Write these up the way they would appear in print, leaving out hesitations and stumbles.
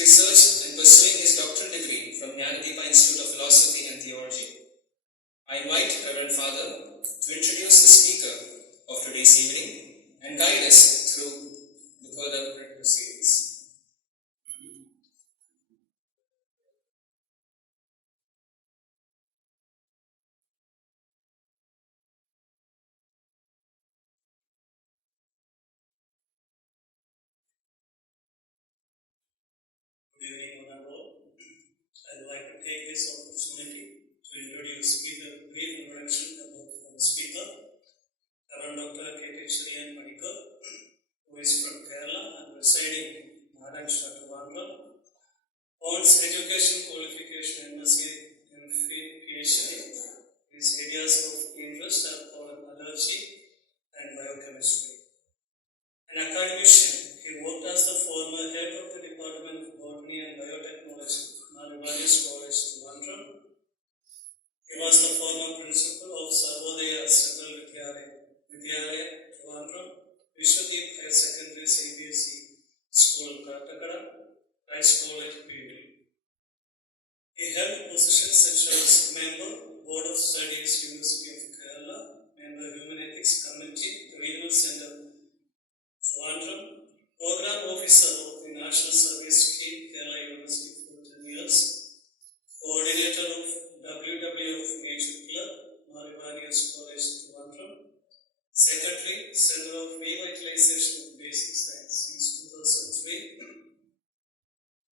research and pursuing his doctoral degree from Jnanadeepa Institute of Philosophy and Theology. I invite Reverend Father to introduce the speaker of today's evening and guide us through the further proceedings. Good evening, one and all. I'd like to take this opportunity to give a brief introduction about our speaker, Reverend Dr. Cherian Panicker, who is from Kerala and residing in Maharashtra, Trivandrum. Owns education qualification MSc in PhD. His areas of interest are pollen allergy and biochemistry. An academician, he worked as the former head of the Department of Botany and Biotechnology at Berchmans College, Trivandrum. He was the former principal of Sarvodaya Central Vidyalaya, Trivandrum, Vishwadeep Higher Secondary CBSE School, Kartakada, Rice College, Pune. He held positions such as Member, Board of Studies, University of Kerala, Member Human Ethics Committee, Regional Center, Trivandrum, Program Officer of the National Service Scheme, Kerala University for 10 years, Coordinator of WWF Nature Club, Marivanias College, Trivandrum, Secretary, Center of Revitalization of Basic Science since 2003,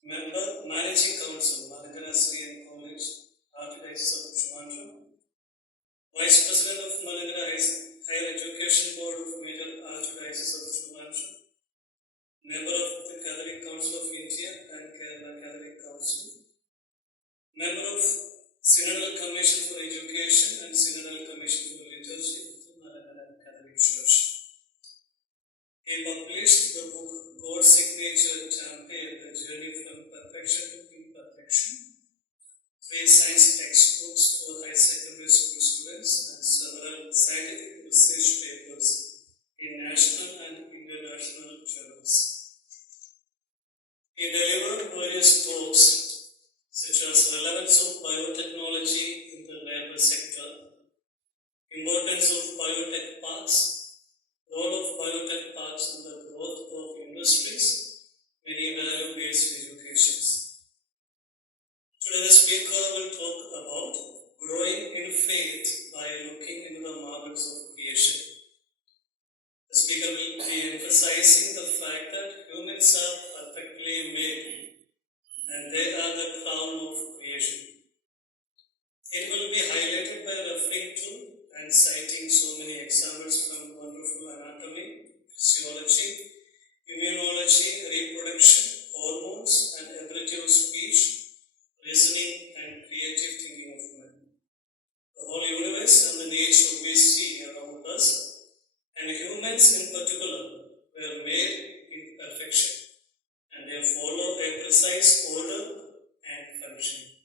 Member, Managing Council, Cherian College, Archdiocese of Trivandrum, Vice President of Malangara Higher Education Board of Major Archdiocese of Trivandrum, Member of the Catholic Council of India and Kerala Catholic Council, Member of Synodal Commission for Education and Synodal Commission for Liturgy of the Malangara Catholic Church. He published the book God's Signature Champion, The Journey from Perfection to Imperfection, 3 science textbooks for high secondary school students, and several scientific research papers in national and international journals. He delivered various talks such as relevance of biotechnology in the labor sector, importance of biotech parks, role of biotech parks in the growth of industries, many value-based educations. Today the speaker will talk about growing in faith by looking into the marvels of creation. The speaker will be emphasizing the fact that humans are perfectly made and they are the crown of creation. It will be highlighted by referring to and citing so many examples from wonderful anatomy, physiology, immunology, reproduction, hormones, and ability of speech, listening, and creative thinking of man. The whole universe and the nature we see around us, and humans in particular, were made in perfection, and they follow a precise order and function.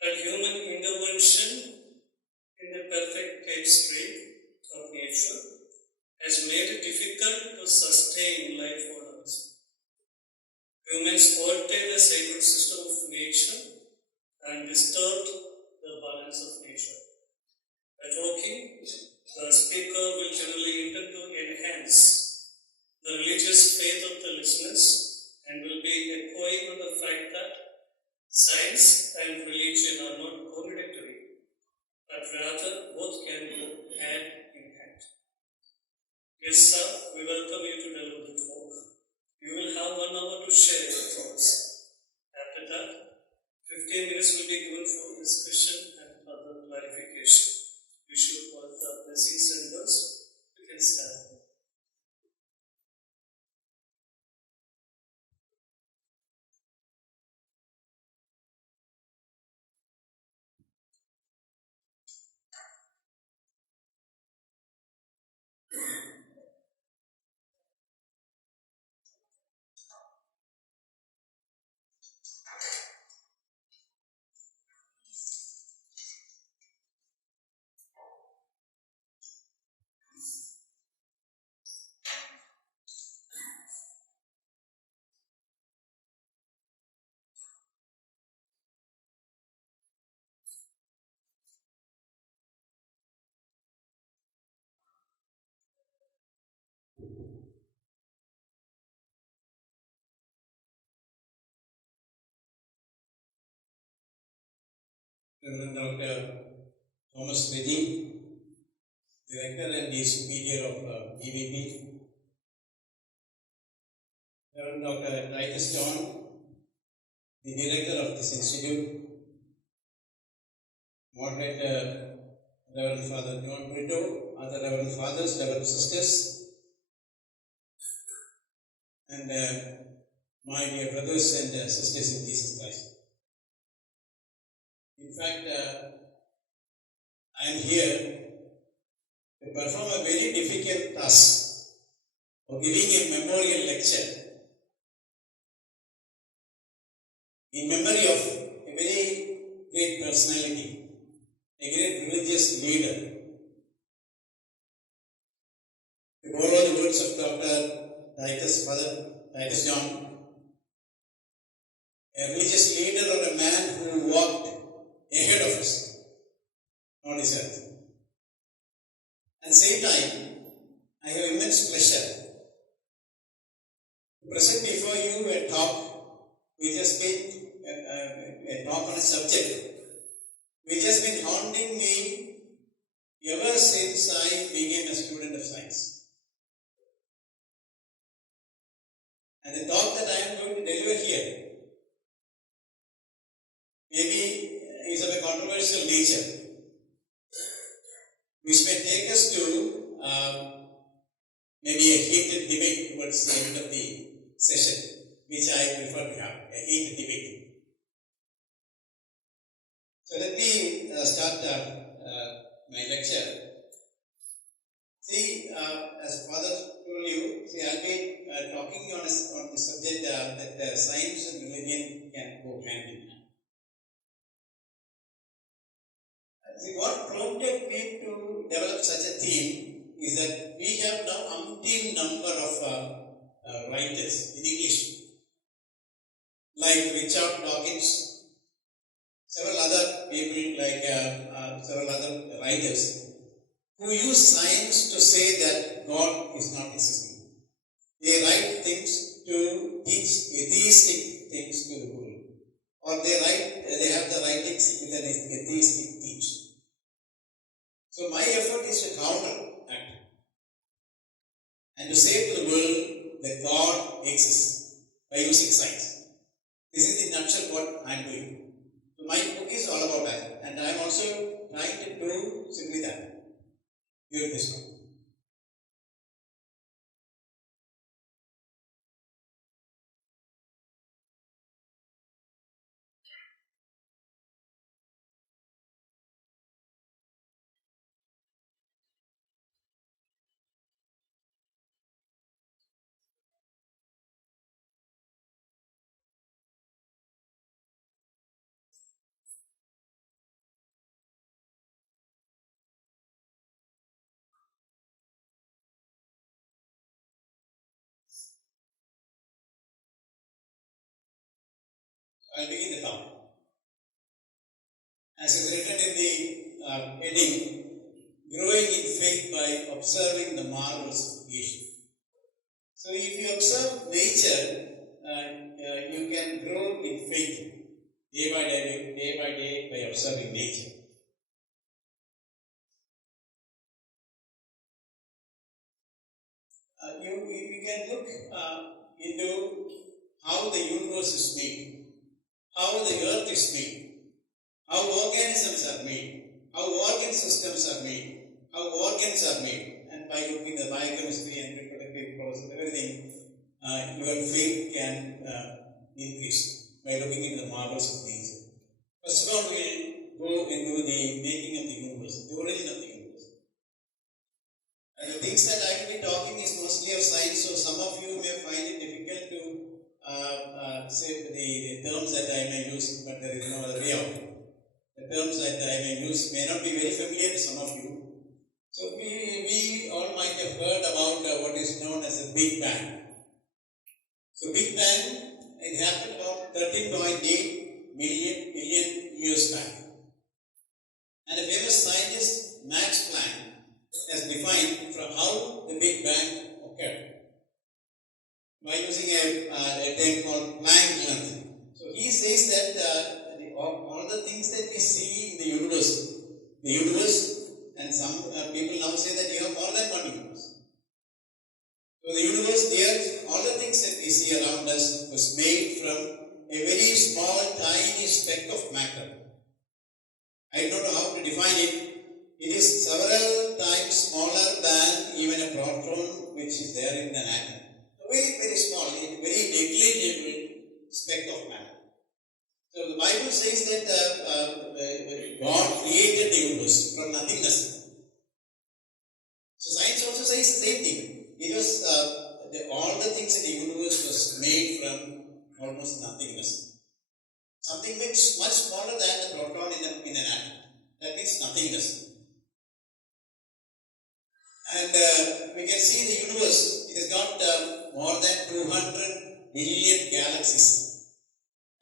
But human intervention in the perfect tapestry of nature has made it difficult to sustain life on earth. Humans altered the sacred system of nature and disturbed the balance of nature. By talking, the speaker will generally intend to enhance the religious faith of the listeners and will be echoing on the fact that science and religion are not contradictory, but rather both can go hand in hand. Yes, sir, we welcome you to deliver the talk. You will have 1 hour to share your thoughts. After that, 15 minutes will be given for discussion and further clarification. Wish you all the blessings and those you can stand. Reverend Dr. Thomas Reddy, Director and the Superior of EVP, Reverend Dr. Titus John, the Director of this Institute, Moderator Reverend Father John Brito, other Reverend Fathers, Reverend Sisters, and my dear brothers and sisters in Jesus Christ. In fact, I am here to perform a very difficult task of giving a memorial lecture in memory of a very great personality, a great religious leader. To borrow the words of Dr. Titus John, a religious leader or a man who walked ahead of us on this earth. At the same time, I have immense pleasure to present before you a talk which has been a talk on a subject which has been haunting me ever since I became a student of science. And the talk that I am going to deliver here maybe is of a controversial nature, which may take us to maybe a heated debate towards the end of the session, which I prefer to have, a heated debate. So let me start my lecture. See, as Father told you, I'll be talking on the subject that science and religion can go hand in hand. See, what prompted me to develop such a theme is that we have now umpteen number of writers in English, like Richard Dawkins, several other people like several other writers who use science to say that God is not existing. They write things to teach atheistic things to the world, or they have the writings with an atheistic teach. So my effort is to counteract and to say to the world that God exists by using science. This is in a nutshell what I am doing. So my book is all about that, and I am also trying to do simply that during this talk. I will begin the talk. As is written in the heading, growing in faith by observing the marvels of creation. So if you observe nature, you can grow in faith day by day by observing nature. You can look into how the universe is made, how the earth is made, how organisms are made, how organ systems are made, how organs are made, and by looking at the biochemistry and reproductive process, everything, your faith can increase by looking into the marvels of nature. First of all, we'll go into the making of the universe, the origin of the universe. And the things that I will be talking is mostly of science, so some of you may find it difficult to say the terms that I may use, but there is no other way out. The terms that I may use may not be very familiar to some of you. So we all might have heard about what is known as the Big Bang. So Big Bang, it happened about 13.8 billion years back. And a famous scientist, Max Planck, has defined from how the Big Bang occurred by using a term called Planck length. So he says that all the things that we see in the universe, and some people now say that you have more than one universe. So the universe, the earth, all the things that we see around us was made from a very small, tiny speck of matter. I don't know how to define it. It is several times smaller than even a proton which is there in an atom. So very, very small, a very negligible speck of matter. So the Bible says that God created the universe from nothingness. So science also says the same thing. It was all the things in the universe was made from almost nothingness. Something which much smaller than the proton in an atom. That means nothingness. And we can see the universe. It has got more than 200 billion galaxies.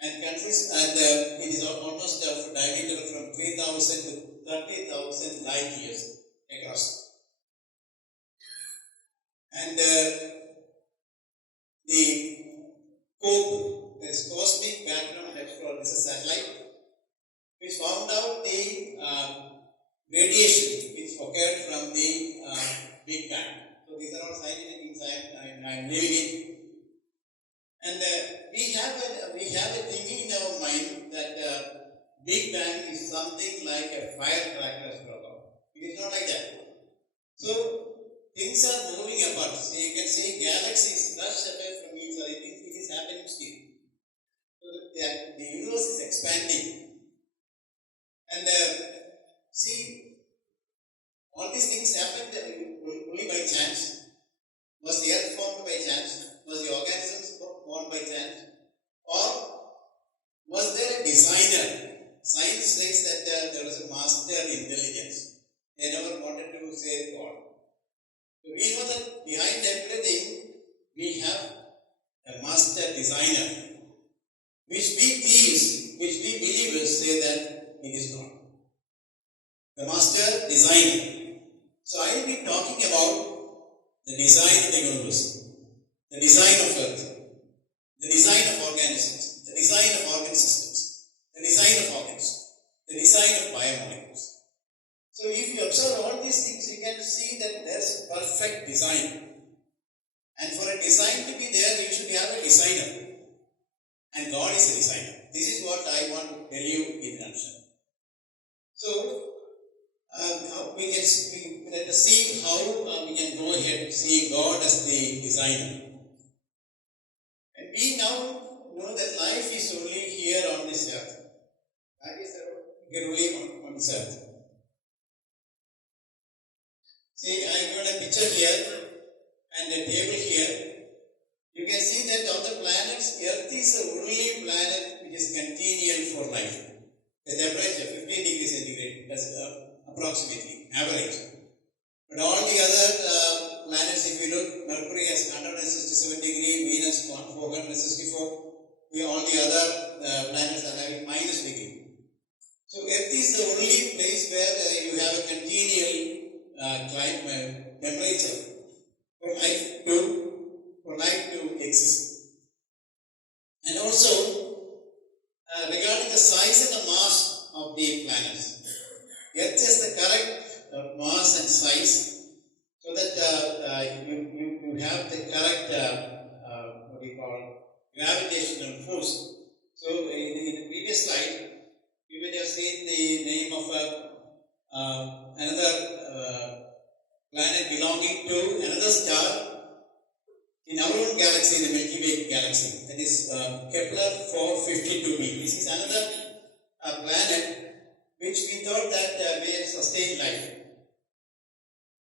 And consists, and it is almost of diameter from 3,000 to 30,000 light years across. And the COBE, there is Cosmic Background Explorer, this is a satellite, which found out the radiation which occurred from the Big Bang. So these are all scientific things I am living in. And we have a thinking in our mind that Big Bang is something like a firecracker program. It is not like that. So things are moving apart. So you can say galaxies rush away from each other. It is happening still. So the universe is expanding. And see, all these things happened only by chance. Was the earth formed by chance? Was the organisms formed by chance? Or was there a designer? Science says that there was a master intelligence. They never wanted to say God. So we know that behind everything we have a master designer, which we theists, which we believers say that it is not. The master designer. So I will be talking about the design of the universe, the design of earth, the design of organisms, the design of organ systems, the design of organs, the design of biomolecules. So if you observe all these things, you can see that there is a perfect design. And for a design to be there, you should have a designer. And God is a designer. This is what I want to tell you in a nutshell. So, let us see how we can go ahead seeing God as the designer. And we now know that life is only here on this earth. That is here only on this earth. See, I got a picture here and a table here. You can see that of the planets, Earth is the only planet which is congenial for life. The temperature 15 degrees centigrade, that's approximately average. But all the other planets, if you look, Mercury has 167 degrees, Venus 464. All the other planets are having minus degree. So Earth is the only place where you have a congenial climate temperature for life to exist. And also regarding the size and the mass of the planets, Earth has the correct mass and size, so that you have the correct gravitational force. So in the previous slide, you may have seen the name of another planet belonging to another star in our own galaxy, the Milky Way galaxy. That is Kepler 452b. This is another planet which we thought that may sustain life.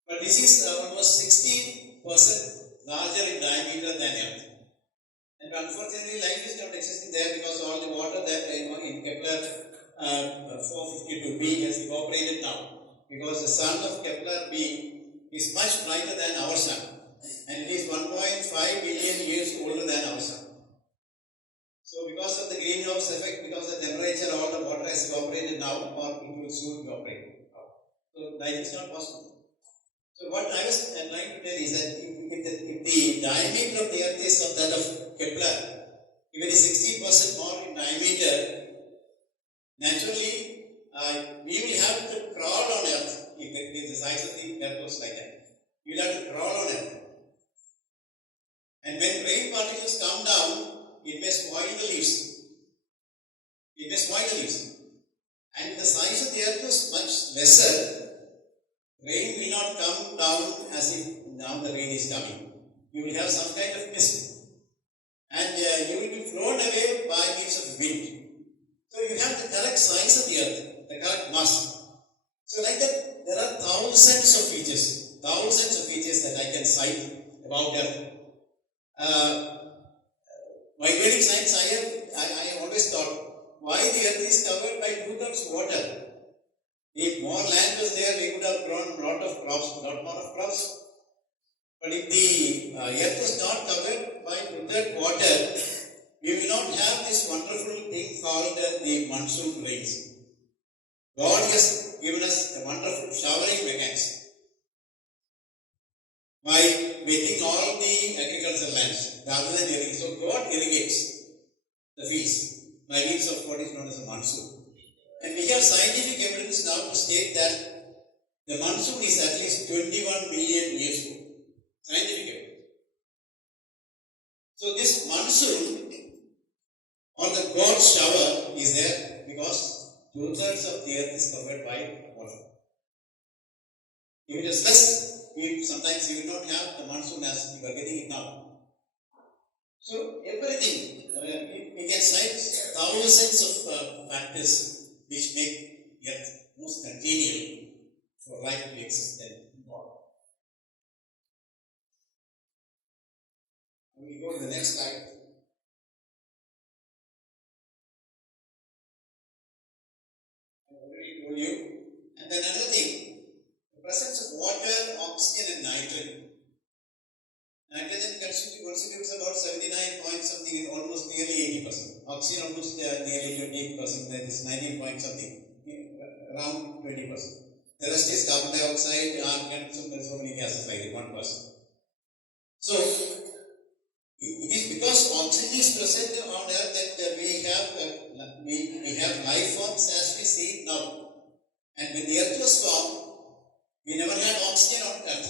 But this is almost 16% larger in diameter than Earth. And unfortunately, life is not existing there because all the water that in Kepler 452b has evaporated now. Because the sun of Kepler b is much brighter than our sun. And it is 1.5 billion years older than our sun. So because of the greenhouse effect, because of the temperature, all the water has evaporated now, or it will soon evaporate. So life is not possible. So what I was trying to tell is that if the diameter of the Earth is of that of Kepler, if it is 60% more in diameter, naturally we will have to crawl on earth if the size of the earth was like that. We will have to crawl on earth. And when rain particles come down, it may spoil the leaves. It may spoil the leaves. And the size of the earth was much lesser. Rain will not come down as if now the rain is coming. You will have some kind of mist. And you will be flown away by means of wind. So you have the correct size of the earth, the correct mass. So like that, there are thousands of features that I can cite about earth. My Vedic science, I always thought, why the earth is covered by 2/3 water? If more land was there, we could have grown a lot more of crops. But if the earth was not covered by 2/3 water, we will not have this wonderful thing called the monsoon rains. God has given us a wonderful showering mechanism by wetting all the agricultural lands rather than irrigating. So God irrigates the fields by means of what is known as a monsoon. And we have scientific evidence now to state that the monsoon is at least 21 million years old. Scientific evidence. So this monsoon or the God's shower is there because 2/3 of the earth is covered by water. If it is less, sometimes you will not have the monsoon as you are getting it now. So everything, we can cite thousands of factors which make earth most congenial for life to exist and God. We will go to the next slide. I already told you. And then another thing, the presence of water, oxygen and nitrogen. Nitrogen constitutes about 79 point something, almost nearly 80%. Oxygen almost nearly 20%, that is 19 point something, around 20%. The rest is carbon dioxide, argon, so many gases like it, 1%. So, it is because oxygen is present on earth that we have life forms as we see it now. And when the earth was formed, we never had oxygen on earth.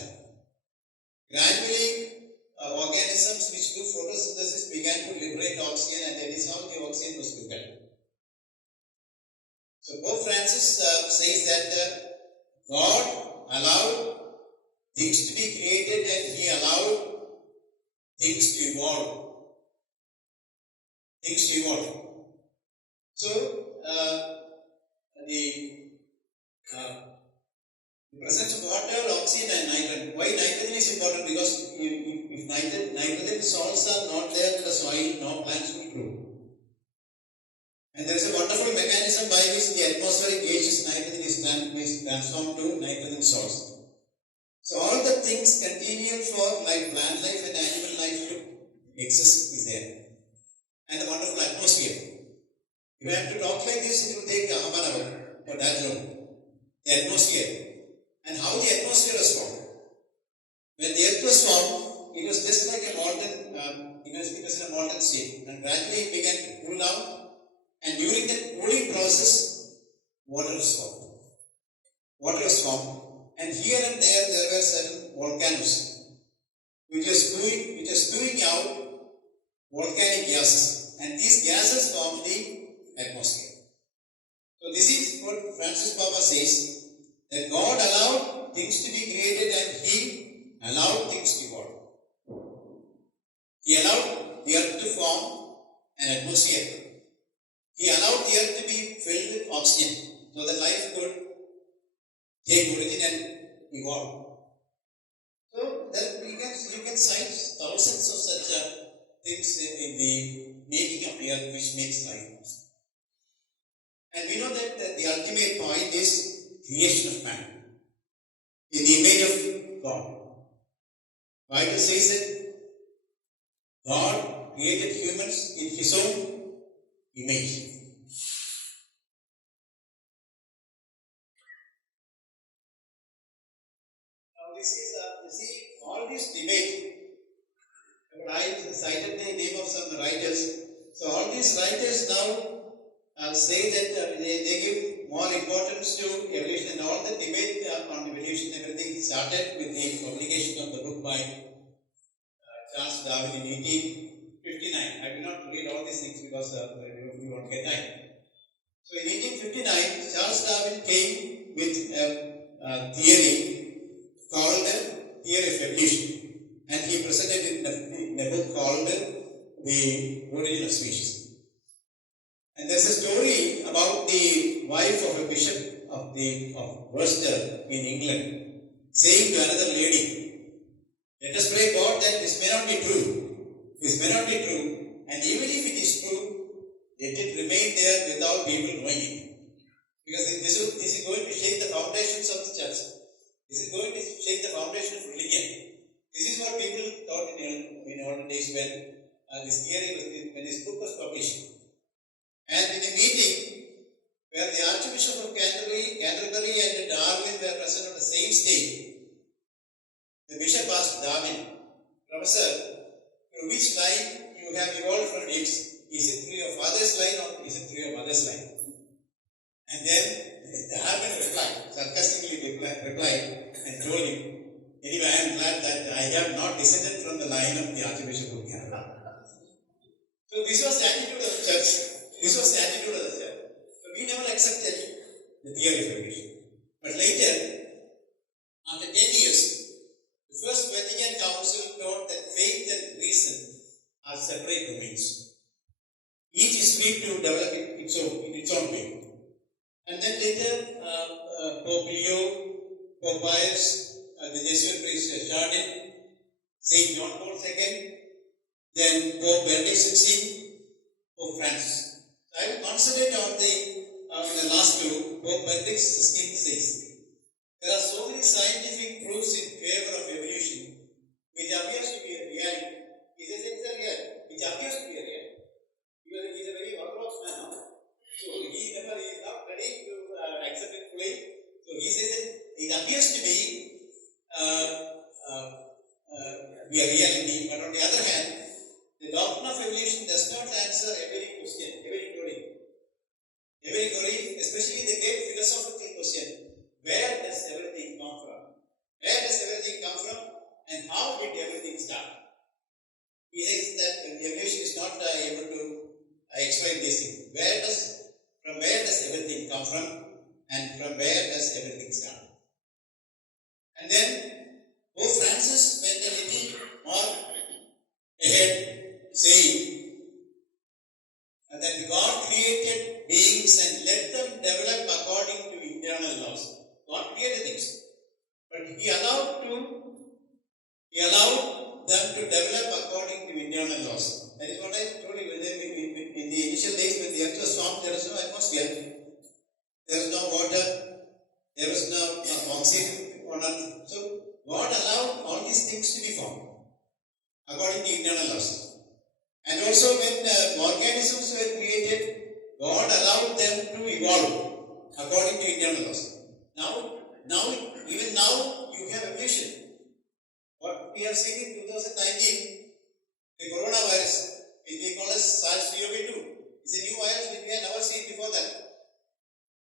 Gradually, organisms which do photosynthesis began to liberate oxygen, and that is how the oxygen was prepared. So Pope Francis says that God allowed things to be created and He allowed things to evolve. So the presence of water, oxygen and nitrogen. Why nitrogen is important? Because if nitrogen salts are not there in the soil, no plants will grow. And there is a wonderful mechanism by which the atmospheric gaseous nitrogen is transformed to nitrogen salts. So all the things continual for like plant life and animal life to exist is there. And the wonderful atmosphere. If I have to talk like this, it will take half an hour for that long. The atmosphere. And how the atmosphere was formed. When the earth was formed, it was just like a molten, it was in a molten state. And gradually it began to cool down. And during the cooling process, water was formed. And here and there were certain volcanoes which are spewing out volcanic gases. And these gases form the atmosphere. So this is what Francis Papa says, that God allowed things to be created and He allowed things to evolve. He allowed the earth to form an atmosphere. He allowed the earth to be filled with oxygen so that life could take origin and evolve. So that you can cite thousands of such things in the making of the earth which makes life possible. And we know that the ultimate point is creation of man in the image of God. Bible says that God created humans in His own image. Now this is you see all this debate. I cited the name of some writers. So all these writers now say that they give more importance to evolution, and all the debate on evolution and everything started with the publication of the book by Charles Darwin in 1859. I will not read all these things because we won't get time. So in 1859, Charles Darwin came with a theory called the theory of evolution, and he presented it in a book called The Origin of Species. And there's a story about the wife of a bishop of Worcester in England saying to another lady, "Let us pray God that this may not be true. This may not be true, and even if it is true, let it remain there without people knowing it. Because this is going to shake the foundations of the church. This is going to shake the foundation of religion." This is what people thought in olden days when this theory was, when this book was published. And in a meeting where the Archbishop of Canterbury and Darwin were present on the same stage, the bishop asked Darwin, "Professor, through which line you have evolved from apes? Is it through your father's line or is it through your mother's line?" And then Darwin sarcastically replied and told him, "Anyway, I am glad that I have not descended from the line of the Archbishop of Canterbury." So this was the attitude of the church. This was the attitude of the church. So we never accepted the theory of evolution. But later, after 10 years, the First Vatican Council taught that faith and reason are separate domains. Each is free to develop in its own way. And then later, Pope Leo, Pope Pius, the Jesuit priest Cherian, Saint John Paul II, then Pope Benedict XVI, Pope Francis. I will concentrate on the last two. Pope Benedict XVI says, "There are so many scientific proofs in favor of evolution which appears to be a reality." He says it's a reality, which appears to be a reality. Because he is a very orthodox man. So he is not ready to accept it fully. So he says that it appears to be a reality, but on the other hand, the doctrine of evolution does not answer every question, every query, especially the great philosophical question: where does everything come from? Where does everything come from, and how did everything start? He says that evolution is not able to explain this thing. From where does everything come from, and from where does everything start? And then Pope Francis went a little more ahead, saying that God created beings and let them develop according to internal laws. God created things, but He allowed them to develop according to internal laws. That is what I told you. In the initial days when the earth was formed, there was no atmosphere, there was no water, there was no oxygen on earth. So God allowed all these things to be formed according to internal laws. And also when organisms were created, God allowed them to evolve according to internal laws. Even now, you have evolution. What we have seen in 2019, the coronavirus, which we call as SARS-CoV-2, is a new virus which we had never seen before that.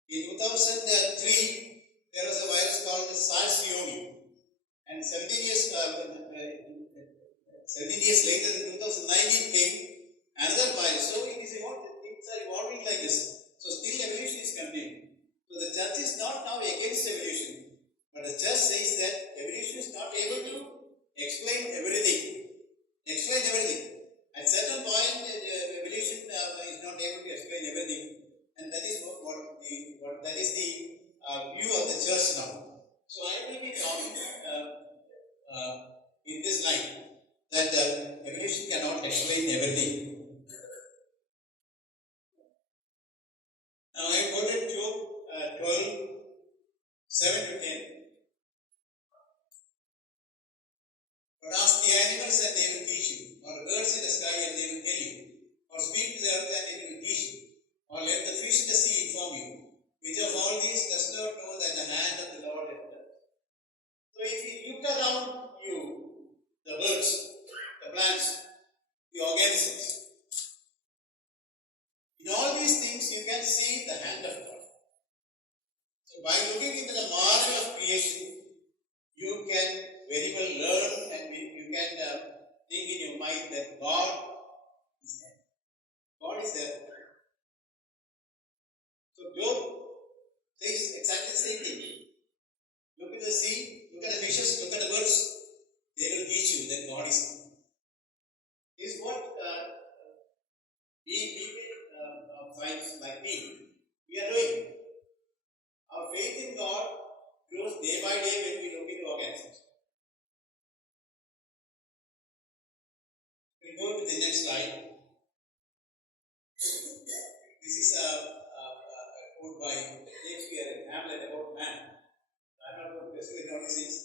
In 2003, there was a virus called SARS-CoV, and 17 years later, in 2019, came another virus. So it is things are evolving like this. So still evolution is continuing. So the church is not now against evolution, but the church says that evolution is not able to explain everything. At certain point, evolution is not able to explain everything, and that is that is the view of the church now. So I will be talking in this line that evolution cannot explain everything. Now I quoted Job 12, 7 to 10. But ask the animals and they will teach you, or birds in the sky and they will tell you, or speak to the earth and it will teach you, or let the fish in the sea inform you. Which of all these does not know that the hand of the Lord is done? So if you look around you, the birds, the plants, the organisms, in all these things things you can see the hand of God. So by looking into the marvel of creation, you can very well learn and you can think in your mind that God is there. God is there. So Job says exactly the same thing. Look at the sea, look at the fishes, look at the birds. They will teach you that God is there. This is what we people of science like me, we are doing. Our faith in God grows day by day when we look into organisms. We'll go to the next slide. This is a quote by Shakespeare in Hamlet about man. I'm not going to specifically know these things.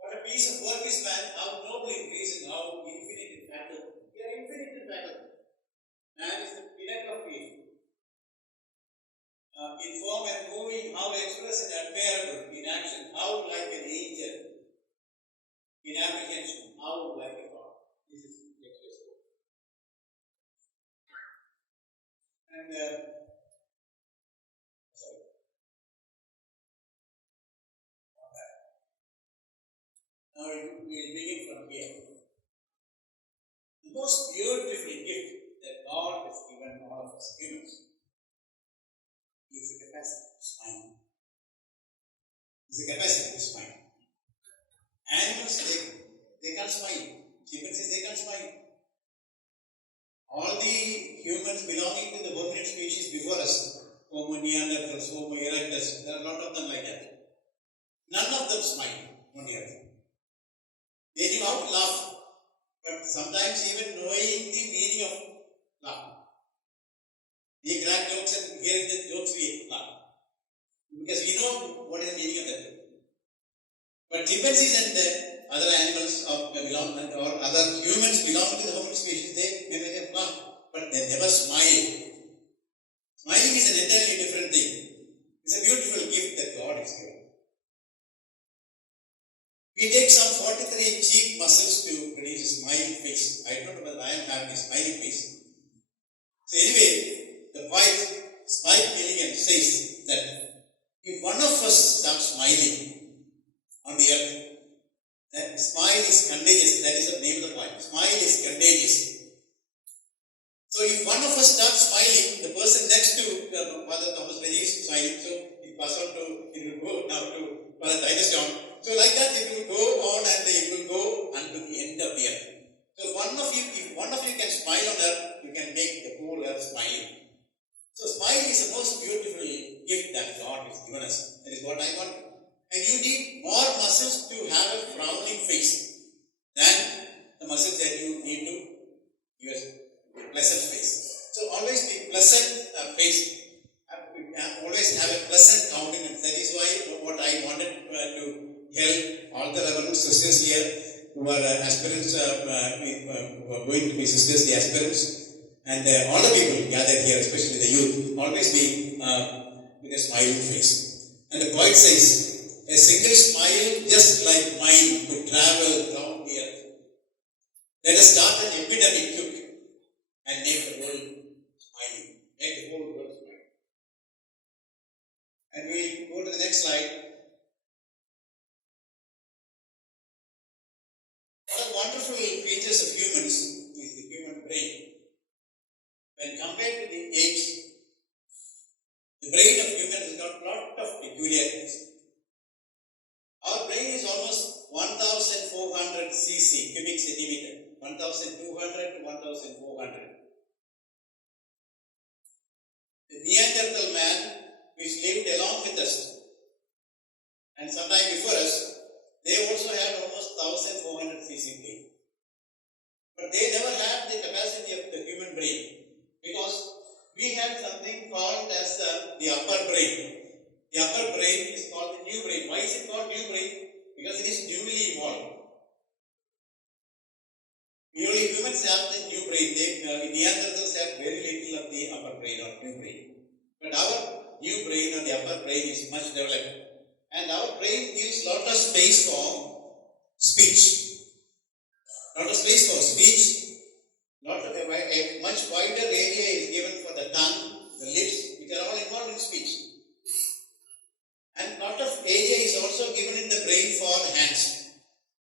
What a piece of work is man, how noble in reason, how infinite in faculty. We are infinite in faculty. Man is the pinnacle of creation. In form and moving, how express and admirable. In action, how like an angel. In apprehension, how like a God. This is Shakespeare's quote. And now we will begin from here. The most beautiful gift that God has given all of us humans is the capacity to smile. Is the capacity to smile. Animals, they can't smile. Chimpanzees, they can't smile. All the humans belonging to the hominid species before us, Homo neanderthals, Homo erectus, there are a lot of them like that. None of them smile on the earth. They knew how to laugh, but sometimes even knowing the meaning of laugh. We crack jokes and hearing the jokes we laugh. Because we know what is the meaning of that joke. But chimpanzees and other animals or other humans belonging to the hominid species, they may laugh, but they never smile. Smiling is an entirely different thing. It's a beautiful gift that God has given. We take some 43 cheek muscles to produce a smiling face. I don't know whether I am having a smiling face. So anyway, the poet Spike Milligan says that if one of us starts smiling on the earth, that smile is contagious. That is the name of the poem. Smile is contagious. So if one of us starts smiling, the person next to Father Thomas Reddy is smiling. So it will go now to Father Titus John. So like that it will go on and it will go unto the end of the earth. So if one of you can smile on earth, you can make the whole earth smiling. So smile is the most beautiful gift that God has given us. That is what I want. And you need more muscles to have a frowning face than the muscles that you need to give a pleasant face. So always be pleasant face. Always have a pleasant countenance. That is why what I wanted to tell all the Reverend sisters here who are aspirants, who are going to be sisters, the aspirants, and all the people gathered here, especially the youth, always be with a smiling face. And the poet says, a single smile just like mine could travel round the earth. Let us start an epidemic quick and make the world smiling. Make the whole world smiling. And we go to the next slide. One of the wonderful features of humans is the human brain. When compared to the apes, the brain of humans has got a lot of peculiarities. Our brain is almost 1,400 cc, cubic centimeter, 1,200 to 1,400. The Neanderthal man, which lived along with us, and sometime before us, they also had almost 1,400 cc brain. But they never had the capacity of the human brain, because we had something called as the upper brain. The upper brain is called the new brain. Why is it called new brain? Because it is newly evolved. Usually humans have the new brain. Neanderthals had very little of the upper brain or new brain. But our new brain or the upper brain is much developed. And our brain gives lot of space for speech. Lot of space for speech. A much wider area is given for the tongue, the lips, of speech. And lot of area is also given in the brain for hands.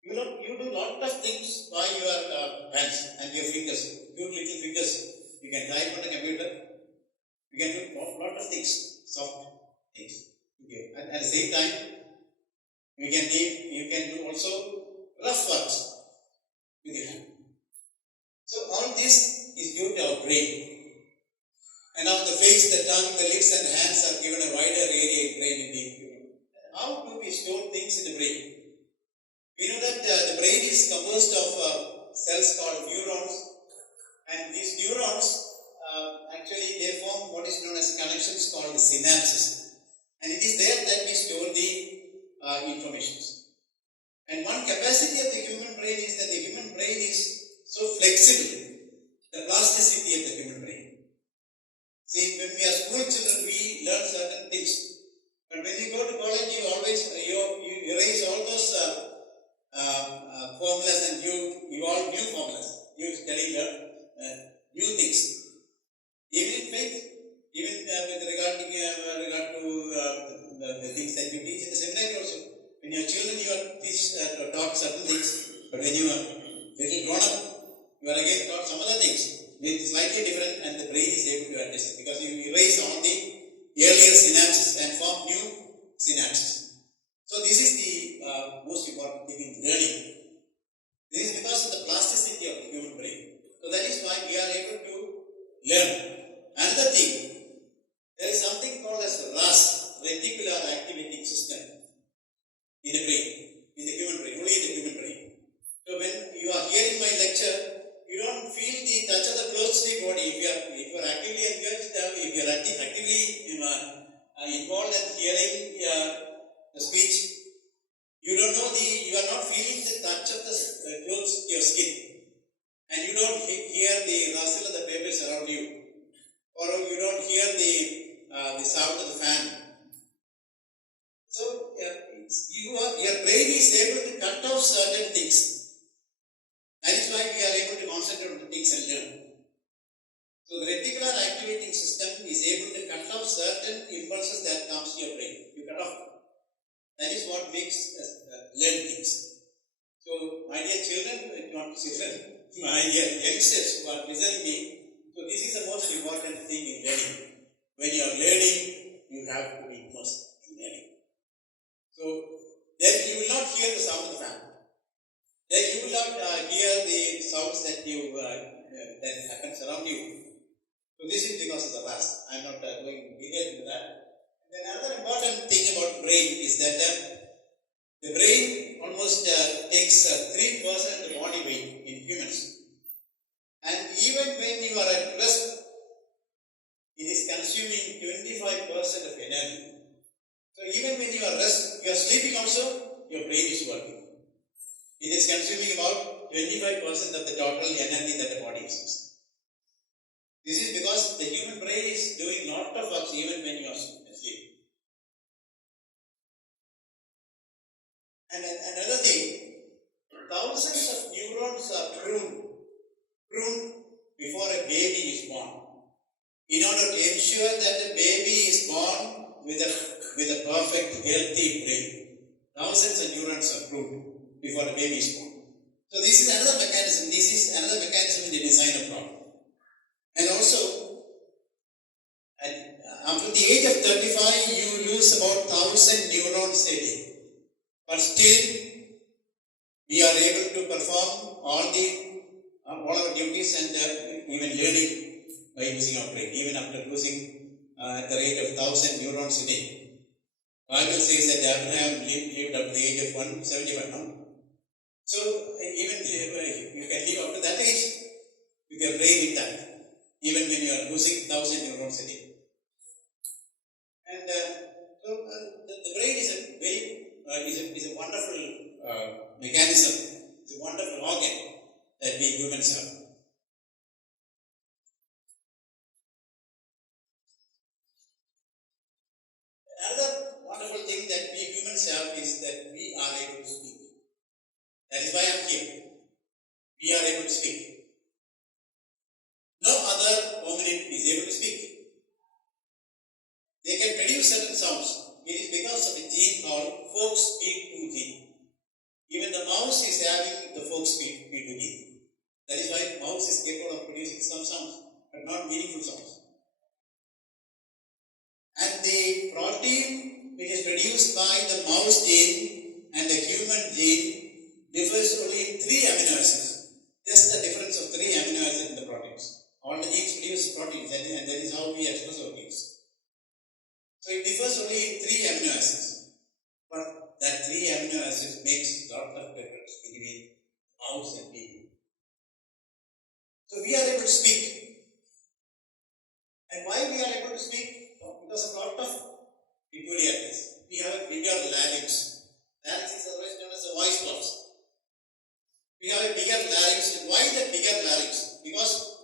You do lot of things by your hands and your fingers. Your little fingers. You can type on the computer. You can do lot of things, soft things. Okay. And at the same time, you can do also rough works with your hand. So all this is due to our brain. And now the face, the tongue, the lips and the hands are given a wider area in brain in the human. How do we store things in the brain? We know that the brain is composed of cells called neurons, and these neurons actually they form what is known as connections called synapses, and it is there that we store the informations. And one capacity of the human brain is that the human brain is so flexible, the plasticity of the human brain. See, when we are school children, we learn certain things. But when you go to college, you always you erase all those formulas and you evolve new formulas. You study new things. Even in faith, even with regard to the things that you teach in the seminary also. When you are children, you are taught certain things. But when you are little grown up, you are again taught some other things. It's slightly different, and the brain is able to understand because you erase all the earlier synapses and form new synapses. So this is the most important thing in learning. This is because of the plasticity of the human brain. So that is why we are able to learn. Another thing, there is something called as RAS, reticular activating system, in the brain, in the human brain, only in the human brain. So when you are hearing my lecture, you don't feel the touch of the clothes to your body. If you are actively engaged, if you are actively involved in hearing the speech, you don't know you are not feeling the touch of the clothes to your skin, and you don't hear the rustle of the papers around you, or you don't hear the sound of the fan. So your brain is able to cut off certain things. That is why we are able to concentrate on the things and learn. So the reticular activating system is able to cut off certain impulses that comes to your brain. You cut off. That is what makes us learn things. So my dear children, not children, my dear youngsters who are listening to me, so this is the most important thing in learning. When you are learning, you have to be immersed in learning. So then you will not hear the sound of the fan. Then you will not hear the sounds that that happens around you. So this is because of the past. I am not going in detail into that. And then another important thing about brain is that the brain almost takes 3% of the body weight in humans. And even when you are at rest, it is consuming 25% of energy. So even when you are sleeping also, your brain is working. It is consuming about 25% of the total energy that the body uses. This is because the human brain is doing lot of work even when you are asleep. And another thing, thousands of neurons are pruned before a baby is born, in order to ensure that the baby is born with a perfect, healthy brain. Thousands of neurons are pruned before a baby is born. So this is another mechanism. This is another mechanism in the design of God. And also, after the age of 35, you lose about 1,000 neurons a day. But still, we are able to perform all our duties and even learning by using our brain, even after losing at the rate of 1,000 neurons a day. Bible says that Abraham lived up to the age of 175, no? So, even you can live up to that age with your brain intact, even when you are losing 1,000 neurons a day. And the brain is a very is a wonderful mechanism. It's a wonderful organ that we humans have. Another wonderful thing that we humans have is that we are able to speak. That is why I am here. We are able to speak. No other hominid is able to speak. they can produce certain sounds. It is because of a gene called folk-speak-2 gene. Even the mouse is having the folk-speak-2 gene. That is why mouse is capable of producing some sounds, but not meaningful sounds. And the protein which is produced by the mouse gene and the human gene differs only in 3 amino acids. Just the difference of 3 amino acids in the proteins. All the genes produce proteins, and that is how we express our genes. So it differs only in 3 amino acids. But that 3 amino acids makes lot of difference between mouse and people. So we are able to speak. And why we are able to speak? Because of lot of peculiarities. We have a bigger larynx. Larynx is otherwise known as the voice box. We have a bigger larynx. And why that bigger larynx? Because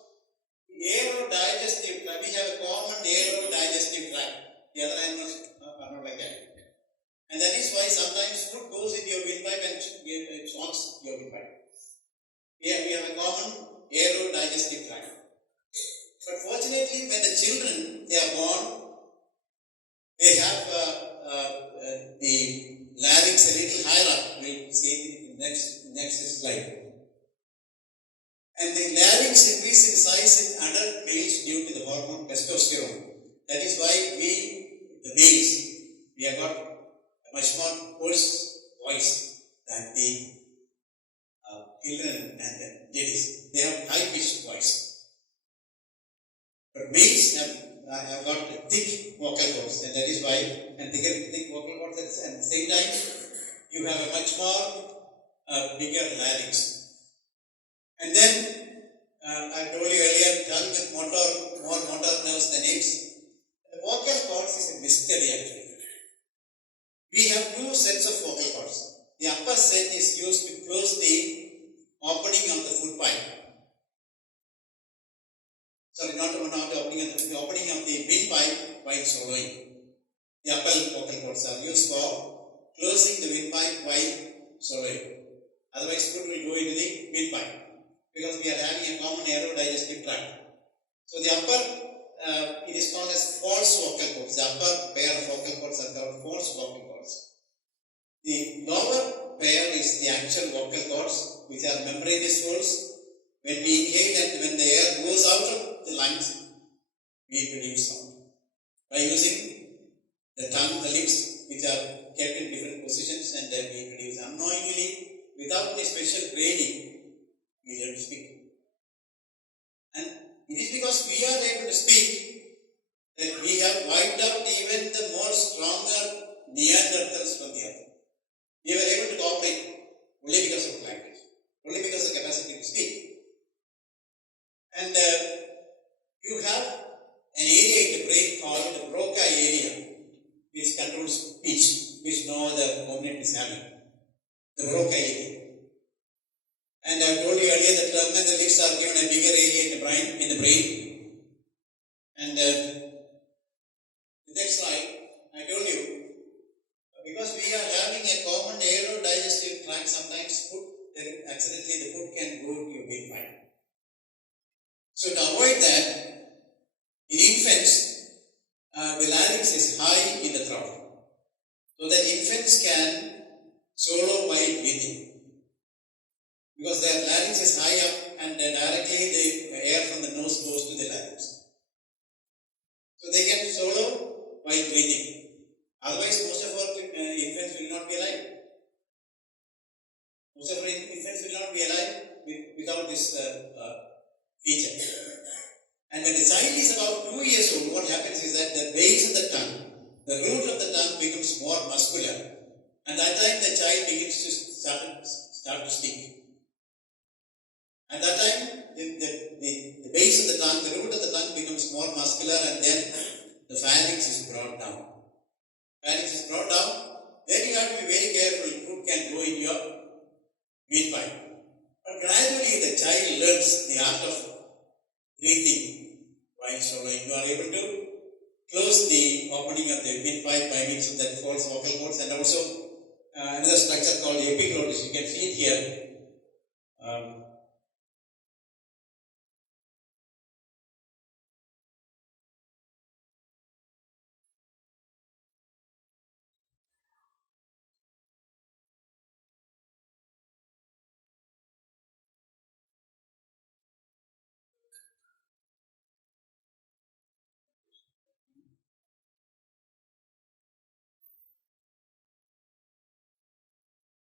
aerodigestive tract, we have a common aerodigestive tract. The other animals are not like that. And that is why sometimes food goes into your windpipe and it shocks your windpipe. Here we have a common aerodigestive tract. But fortunately, when the children they are born, they have the larynx a little higher up. We'll see in the next slide. And the larynx increase in size in adult males due to the hormone testosterone. That is why the males, we have got a much more hoarse voice than the children and the ladies. They have high-pitched voice. But males have got thick vocal cords, and that is why, and thick vocal cords, and at the same time, you have a much more bigger larynx. And then, I told you earlier, tongue with more motor nerves than hips. The vocal cords is a mystery actually. We have 2 sets of vocal cords. The upper set is used to close the opening of the food pipe. Sorry, not the opening of the opening of the windpipe while swallowing. The upper vocal cords are used for closing the windpipe while swallowing. Otherwise, food will go into the windpipe because we are having a common aerodigestive tract. So the upper, it is called as false vocal cords. The upper pair of vocal cords are called false vocal cords. The lower pair is the actual vocal cords, which are membranous folds. When we inhale and when the air goes out of the lungs, we produce sound. By using the tongue, the lips, which are kept in different positions, and we produce unknowingly, without any special training, we learn to speak. And it is because we are able to speak that we have wiped out even the more stronger Neanderthals from the earth. We were able to cooperate only because of language, only because of the capacity to speak. And you have an area in the brain called the Broca area, which controls speech, which no other component is having. The Broca area. And I told you earlier that tongue and the lips are given a bigger area in the brain. And the next slide, I told you, because we are having a common aerodigestive tract, sometimes accidentally the food can go to your windpipe. So to avoid that, in infants, the larynx is high in the throat, so that infants can swallow while breathing. Because their larynx is high up and directly the air from the nose goes to the larynx. So they can swallow while breathing. Otherwise, most of our infants will not be alive. Most of our infants will not be alive without this feature. And when the child is about 2 years old, what happens is that the base of the tongue, the root of the tongue becomes more muscular. And that time the child begins to start to speak. At that time, the base of the tongue, the root of the tongue becomes more muscular, and then the pharynx is brought down. Pharynx is brought down, then you have to be very careful. Food can go in your windpipe. But gradually the child learns the art of breathing while swallowing. You are able to close the opening of the windpipe by means of that false vocal cords, and also another structure called epiglottis. You can see it here.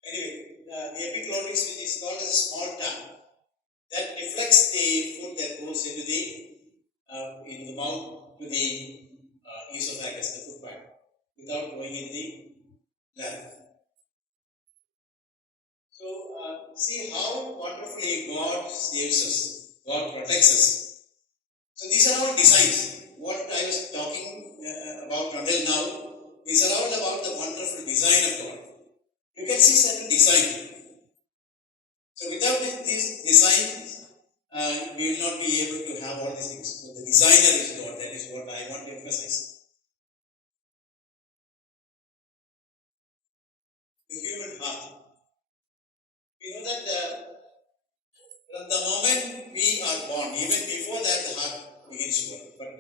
Anyway, the epiglottis, which is called as a small tongue, that deflects the food that goes into the mouth to the esophagus, the food pipe, without going in the bladder. So, see how wonderfully God saves us, God protects us. So, these are all designs. What I was talking about until now, these are all about the wonderful design of God. You can see certain design. So, without this design, we will not be able to have all these things. So, the designer is God. That is what I want to emphasize. The human heart. We know that from the moment we are born, even before that, the heart begins to work. But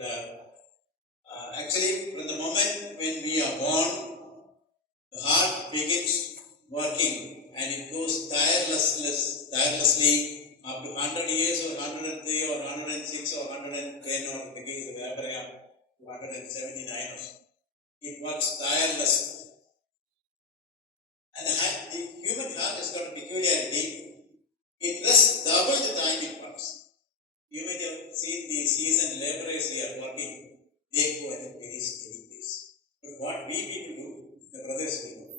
actually, from the moment when we are born, the heart begins working and it goes tirelessly up to 100 years or 103 or 106 or 110 or in the case of Abraham, 179 or so. It works tirelessly. And the human heart has got a peculiarity. It rests double the time it works. You may have seen the seasoned laborers here working. They go at a very steady pace. But what we people do, the brothers will do.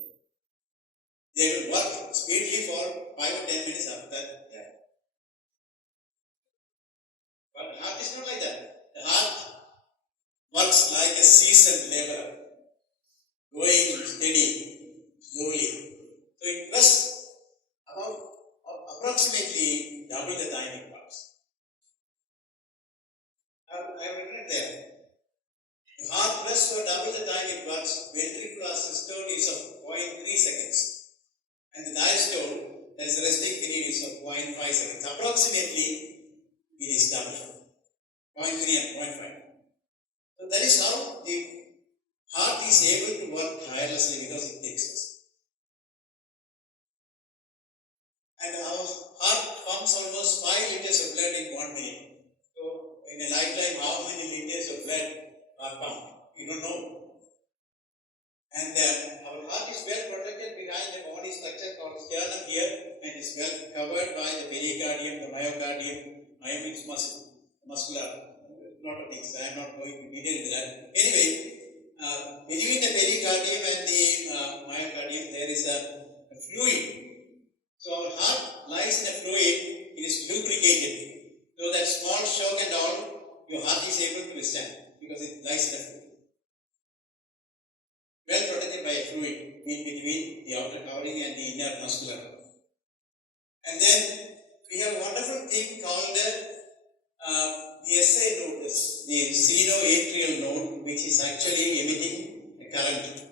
They will work speedily for 5 or 10 minutes after that. Yeah. But the heart is not like that. The heart works like a seasoned laborer, going steady, slowly. So it rests about approximately double the time it works. I have written it there. The heart rests for double the time it works. Ventricular systole is of 0.3 seconds. And the diastole, that is the resting period, is of 0.5 seconds. Approximately, it is double. 0.3 and 0.5. So that is how the heart is able to work tirelessly because it takes us. And our heart pumps almost 5 liters of blood in 1 minute. So, in a lifetime, how many liters of blood are pumped? You don't know. And our heart is well protected behind the body structure called sternum here, and is well covered by the pericardium, the myocardium. Myom is muscular. A lot of things. I am not going to detail into that. Anyway, between the pericardium and the myocardium, there is a fluid. So our heart lies in a fluid, it is lubricated. So that small shock and all, your heart is able to withstand because it lies in a fluid. Well protected by a fluid in between the outer covering and the inner muscular covering. And then we have a wonderful thing called the SA node, the sinoatrial node, which is actually emitting a current.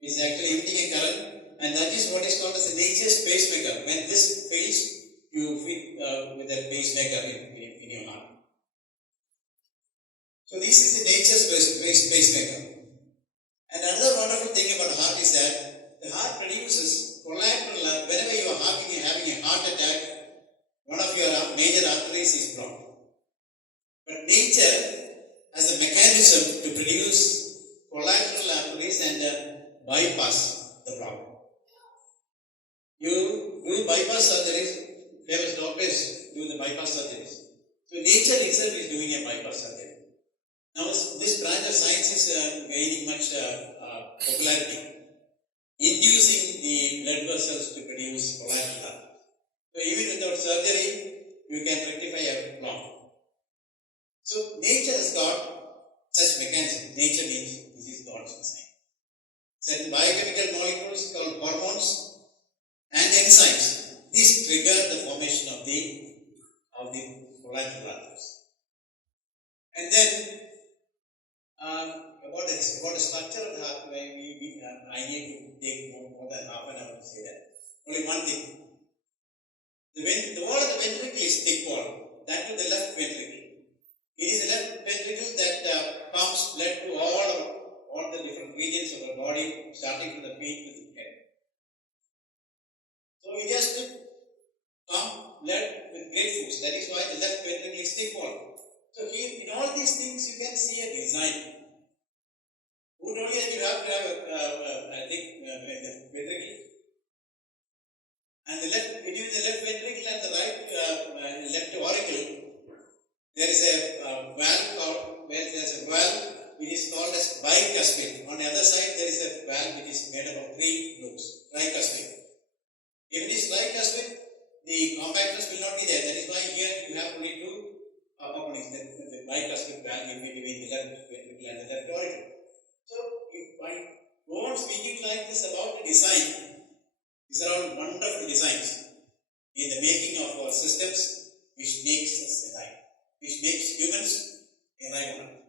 It is actually emitting a current. And that is what is called as a nature's pacemaker. When this fails, you fit with a pacemaker in your heart. So this is the nature's pacemaker. And another wonderful thing about the heart is that the heart produces collateral. Whenever you are having a heart attack, one of your major arteries is blocked. But nature has a mechanism to produce collateral arteries and bypass the problem. You do bypass surgeries, famous doctors do the bypass surgeries. So nature itself is doing a bypass surgery. Now this branch of science is gaining much popularity, inducing the blood vessels to produce collateral arteries. So even without surgery, you can rectify a block. So nature has got such mechanism. Nature means this is God's design. Certain biochemical molecules called hormones and enzymes, these trigger the formation of the collateral arteries. And then about the structure of the heart, I need to take more than half an hour to say that. Only one thing. The wall of the ventricle is thick wall. That is the left ventricle. It is the left ventricle that pumps blood to all the different regions of the body, starting from the feet to the head. So it has to pump blood with great force. That is why the left ventricle is thick wall. So here, in all these things, you can see a design. Who told you that you have to have a thick ventricle? bicuspid. On the other side, there is a valve which is made up of 3 loops, tricuspid. If it is tricuspid, the compactness will not be there. That is why here you have only 2 openings, the bicuspid valve in between the left ventricle and the left auricle. So, if I go on speaking like this about the design, these are all wonderful designs in the making of our systems, which makes us alive, which makes humans alive on earth.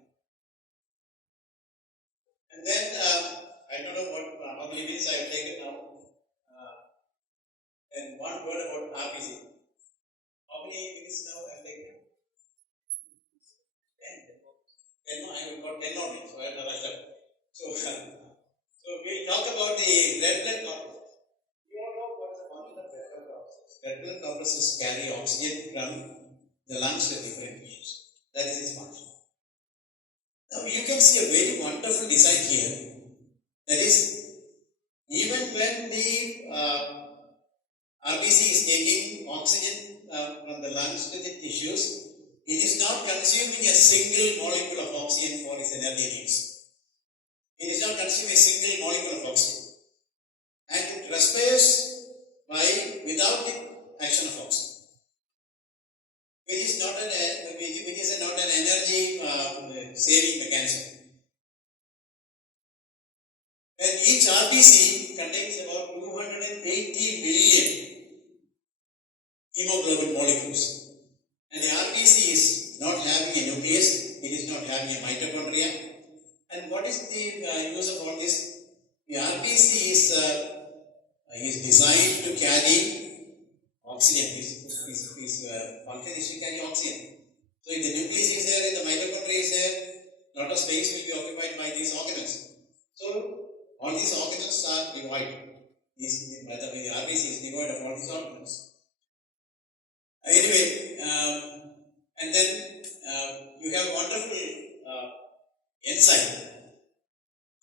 And then, I don't know how many minutes I have taken now. And one word about RBC. How many minutes now I have taken? 10. No, I have got 10 more minutes, so I have to rush up. So we'll talk about the red blood corpuscles. You all know what is the function of red blood corpuscles. Red blood corpuscles carry oxygen from the lungs to different tissues. That is its function. Now you can see a very wonderful design here. That is, even when the RBC is taking oxygen from the lungs to the tissues, it is not consuming a single molecule of oxygen for its energy needs. It is not consuming a single molecule of oxygen. And it respires without the action of oxygen, which is not an energy saving mechanism. And each RBC contains about 280 million hemoglobin molecules. And the RBC is not having a nucleus, it is not having a mitochondria. And what is the use of all this? The RBC is designed to carry oxygen. His function is to carry oxygen. So if the nucleus is there and the mitochondria is there, a lot of space will be occupied by these organelles. So all these organelles are devoid. The RBC is devoid of all these organelles. Anyway, and then you have a wonderful enzyme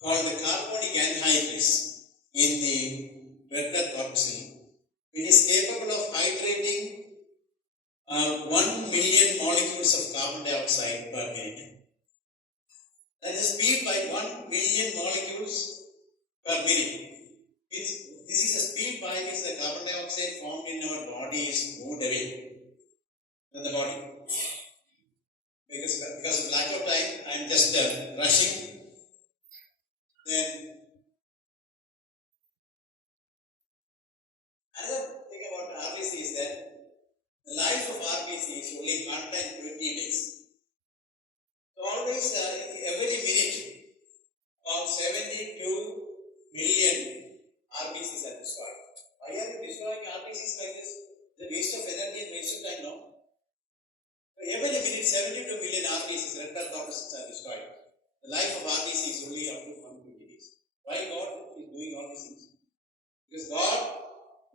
called the carbonic anhydrase in the red blood corpuscle, which is capable of hydrating 1 million molecules of carbon dioxide per minute. That is speed by 1 million molecules per minute. This is a speed by which the carbon dioxide formed in our body is moved away from the body. Because of lack of time, I am just rushing. Then another thing about RBC is that the life of RBC is only 120 days. So always, every minute, about 72 million RBCs are destroyed. Why are you destroying RBCs like this? The waste of energy and waste of time, no? Every minute, 72 million RBCs, red blood corpuscles are destroyed. The life of RBC is only up to 120 days. Why God is doing all these things? Because God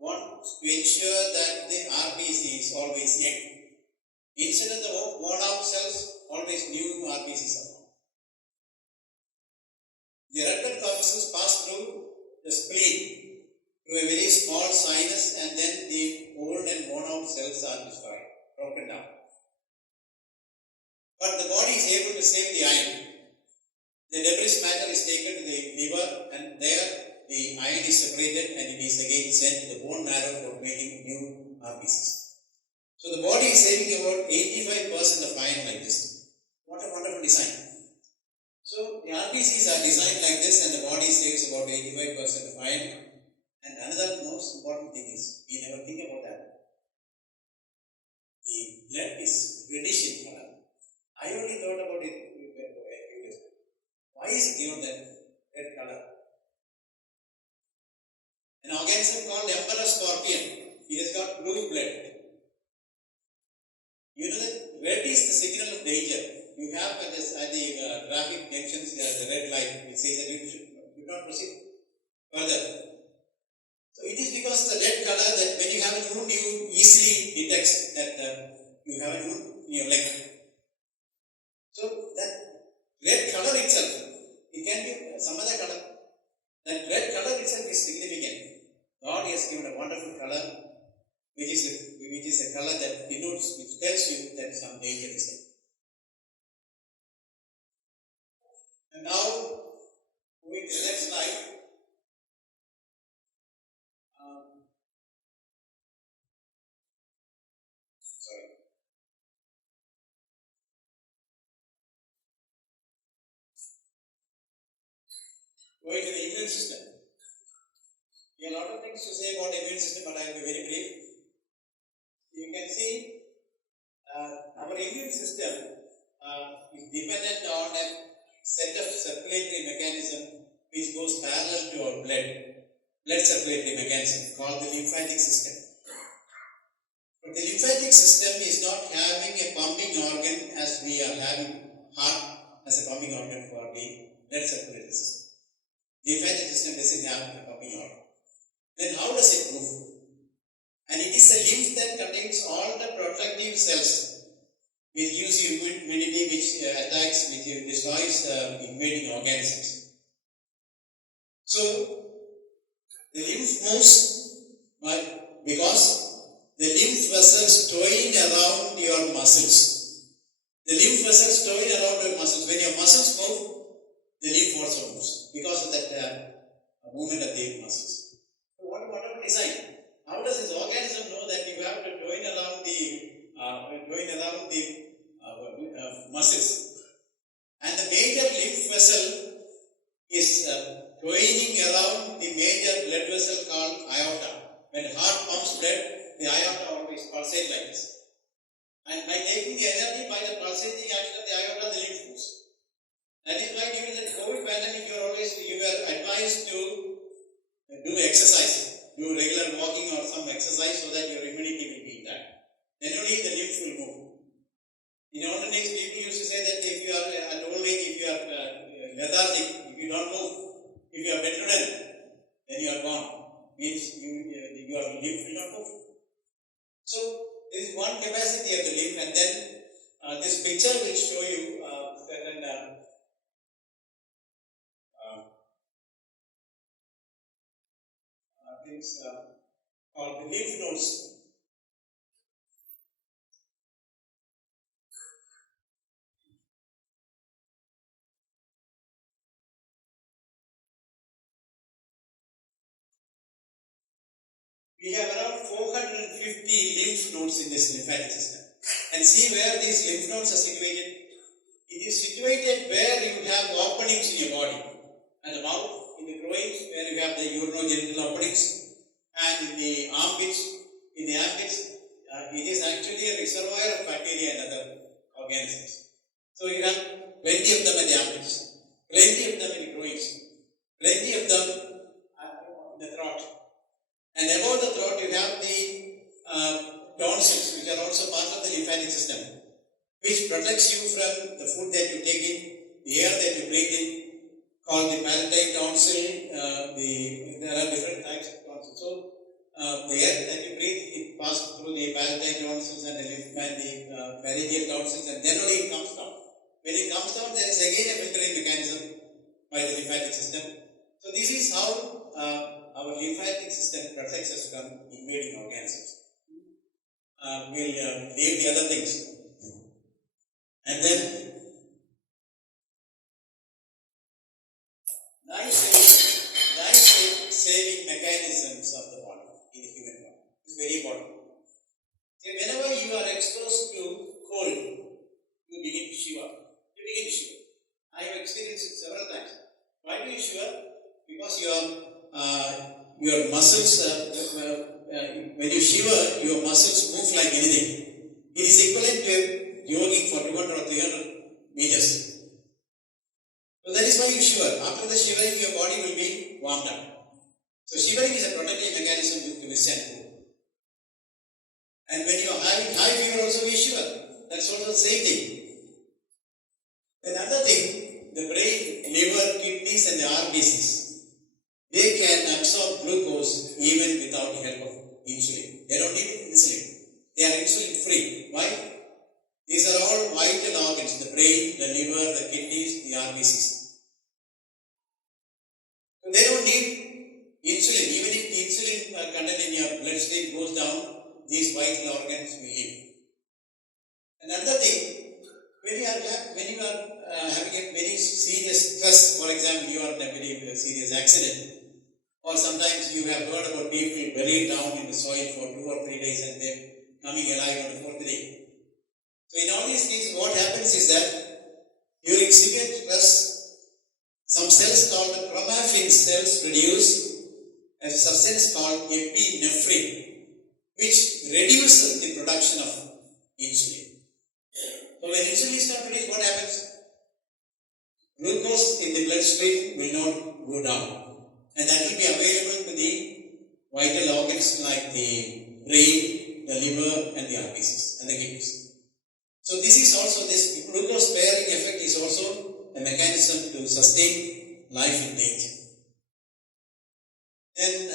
wants to ensure that the RBC is always young. Instead of the worn out cells, always new RBCs are formed. The red blood corpuscles pass through the spleen, through a very small sinus, and then the old and worn out cells are destroyed, broken down. But the body is able to save the iron. The debris matter is taken to the liver, and there the iron is separated and it is again sent to the bone marrow for making new RBCs. So the body is saving about 85% of iron like this. What a wonderful design. So the RBCs are designed like this, and the body saves about 85% of iron. And another most important thing is, we never think about that. The blood is reddish in color. I only thought about it a few years ago. Why is it given that red color? An organism called emperor scorpion, it has got blue blood. You know that red is the signal of danger. You have at the traffic junctions, there is a red light which says that you should not proceed further. So it is because of the red color that when you have a wound, you easily detect that you have a wound in your leg. So that red color itself, it can be some other color. That red color itself is significant. God has given a wonderful color, which is a color that denotes, which tells you that some danger is there. And now going to the immune system. There are a lot of things to say about the immune system, but I will be very brief. You can see our immune system is dependent on a set of circulatory mechanism which goes parallel to our blood circulatory mechanism called the lymphatic system. But the lymphatic system is not having a pumping organ as we are having heart as a pumping organ for the blood circulatory system. The lymphatic system doesn't have a pumping organ. Then how does it move? And it is a lymph that contains all the protective cells which gives you immunity, which attacks, which destroys invading organisms. So, the lymph moves because the lymph vessels towing around your muscles. The lymph vessels towing around your muscles. When your muscles move, the lymph also moves because of that movement of the muscles. So, what about design? How does this organism know that you have to join around the muscles? And the major lymph vessel is joining around the major blood vessel called aorta. When heart pumps blood, the aorta always pulsates like this. And by taking the energy by the pulsating action of the aorta, the lymph moves. That is why during the COVID pandemic, you were advised to do exercise. Do regular walking or some exercise so that your immunity will be intact. Then only the lymph will move. In olden days, people used to say that if you are at old age, if you are lethargic, if you don't move, if you are bedridden, then you are gone. Means your lymph will not move. So, there is one capacity of the lymph, and then this picture will show you certain things called the lymph nodes. We have around 450 lymph nodes in this lymphatic system. And see where these lymph nodes are situated. It is situated where you have openings in your body. At the mouth, in the groins, where you have the urinogenital openings, and in the armpits. In the armpits, it is actually a reservoir of bacteria and other organisms. So you have plenty of them at the armpits, plenty of them in the groins, plenty of them in the throat. And above the throat, you have the tonsils, which are also part of the lymphatic system, which protects you from the food that you take in, the air that you breathe in, called the palatine tonsil. There are different types of tonsils. So, the air that you breathe, it passes through the palatine tonsils and the lymph and the pharyngeal tonsils, and then only it comes down. When it comes down, there is again a filtering mechanism by the lymphatic system. So, this is how our lymphatic system protects us from invading organisms. We'll leave the other things. And then, life-saving mechanisms of the body, in the human body. It's very important. So whenever you are exposed to cold, you begin to shiver. I have experienced it several times. Why do you shiver? Because your muscles, when you shiver, your muscles move like anything. It is equivalent to jogging for 200 or 300 meters. So that is why you shiver. After the shivering, your body will be warmed up. So shivering is a protective mechanism to withstand cold. And when you are having high fever also, we shiver. That's also the same thing. Another thing, the brain, liver, kidneys and the RBCs, they can absorb glucose even without the help of insulin. They don't need insulin. They are insulin free. Why? These are all vital organs, the brain, the liver, the kidneys, the RBCs. So they don't need insulin. Even if the insulin content in your bloodstream goes down, these vital organs will live. Another thing, when you are having a very serious stress, for example, you are in a very serious accident, or sometimes you have heard about people buried down in the soil for 2 or 3 days and then coming alive on the 4th day. So in all these cases, what happens is that during severe stress, Some cells called chromaffin cells produce a substance called epinephrine, which reduces the production of insulin. So when insulin is not produced, what happens? Glucose in the bloodstream will not go down, and that will be available to the vital organs like the brain, the liver, and the RBCs and the kidneys. So this glucose sparing effect is also a mechanism to sustain life in nature. Then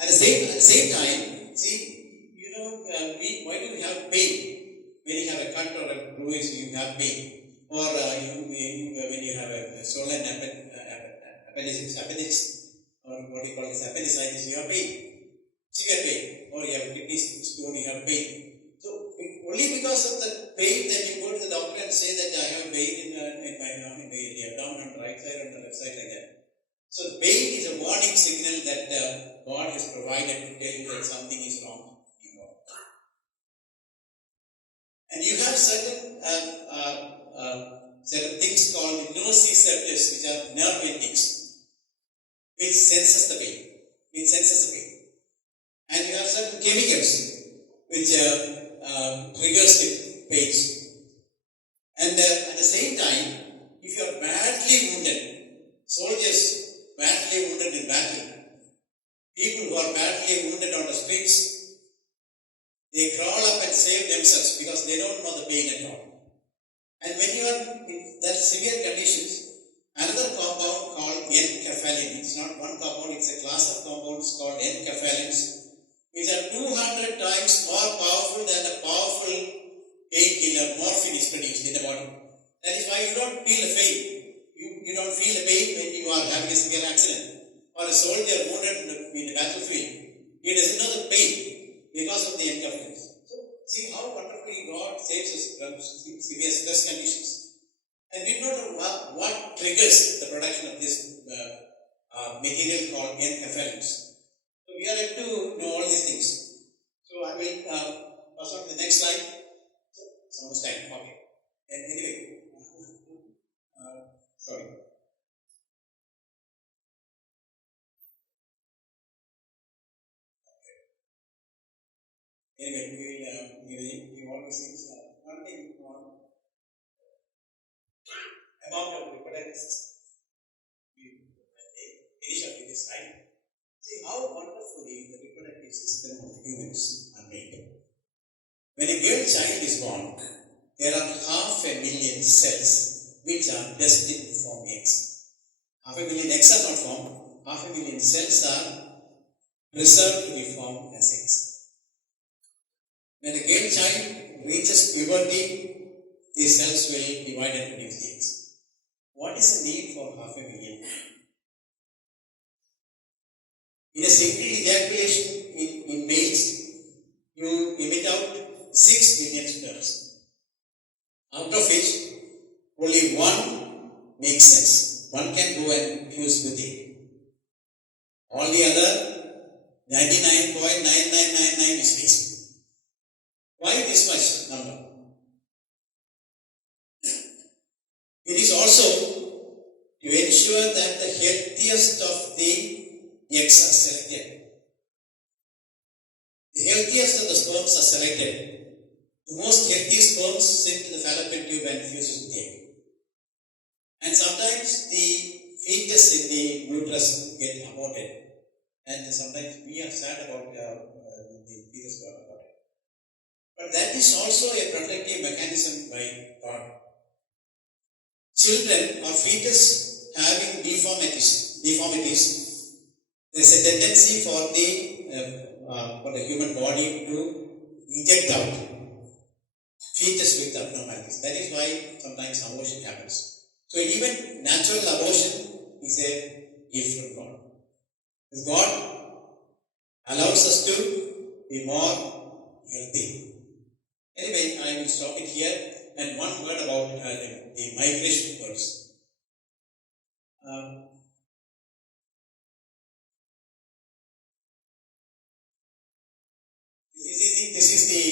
at the same time, see, why do you have pain? When you have a cut or a bruise, you have pain. Or when you have a swollen appendix, or what you call this appendicitis, you have pain, severe pain. Or you have a kidney stone, you have pain. So only because of the pain that you go to the doctor and say that I have pain in the abdomen on the right side or on the left side like that. So the pain is a warning signal that God has provided to tell you that something is wrong in your body. And you have certain things called nociceptors, which are nerve endings, which senses the pain. And you have certain chemicals which triggers the pains. And at the same time, if you are badly wounded, soldiers badly wounded in battle, people who are badly wounded on the streets, they crawl up and save themselves because they don't know the pain at all. And when you are in that severe conditions, another compound called N-cephalin, it's not one compound, it's a class of compounds called N-cephalins, which are 200 times more powerful than the powerful painkiller morphine is produced in the body. That is why you don't feel the pain. You don't feel the pain when you are having a severe accident. Or a soldier wounded in the battlefield, he doesn't know the pain because of the N-cephalins. So, see how wonderfully God saves us from severe stress conditions. And we don't know what triggers the production of this material called N-cephalins. So, we are able to know all these things. So, I will pass on to the next slide. So, it's almost time. Okay. And anyway, sorry. Anyway, we will give all these things. One thing on amount of reproductive system. We finish up with this slide. See how wonderfully the reproductive system of humans are made. When a girl child is born, there are 500,000 cells which are destined to form eggs. 500,000 eggs are not formed. 500,000 cells are reserved to be formed as eggs. When the girl child reaches puberty, these cells will divide and produce the eggs. What is the need for 500,000? In a single ejaculation in males, you emit out 6 million sperms, out of which only one makes sense. One can go and fuse with it. All the other 99.9999 is waste. Why this much number? It is also to ensure that the healthiest of the eggs are selected. The healthiest of the sperms are selected. The most healthy sperms sink to the fallopian tube and fuse with the egg. And sometimes the fetus in the uterus get aborted. And sometimes we are sad about the fetus got aborted. But that is also a protective mechanism by God. Children or fetus having deformities, there's a tendency for the human body to inject out fetus with abnormalities. That is why sometimes abortion happens. So even natural abortion is a gift from God. Because God allows us to be more healthy. Anyway, I will stop it here. And one word about the migration birds. This is the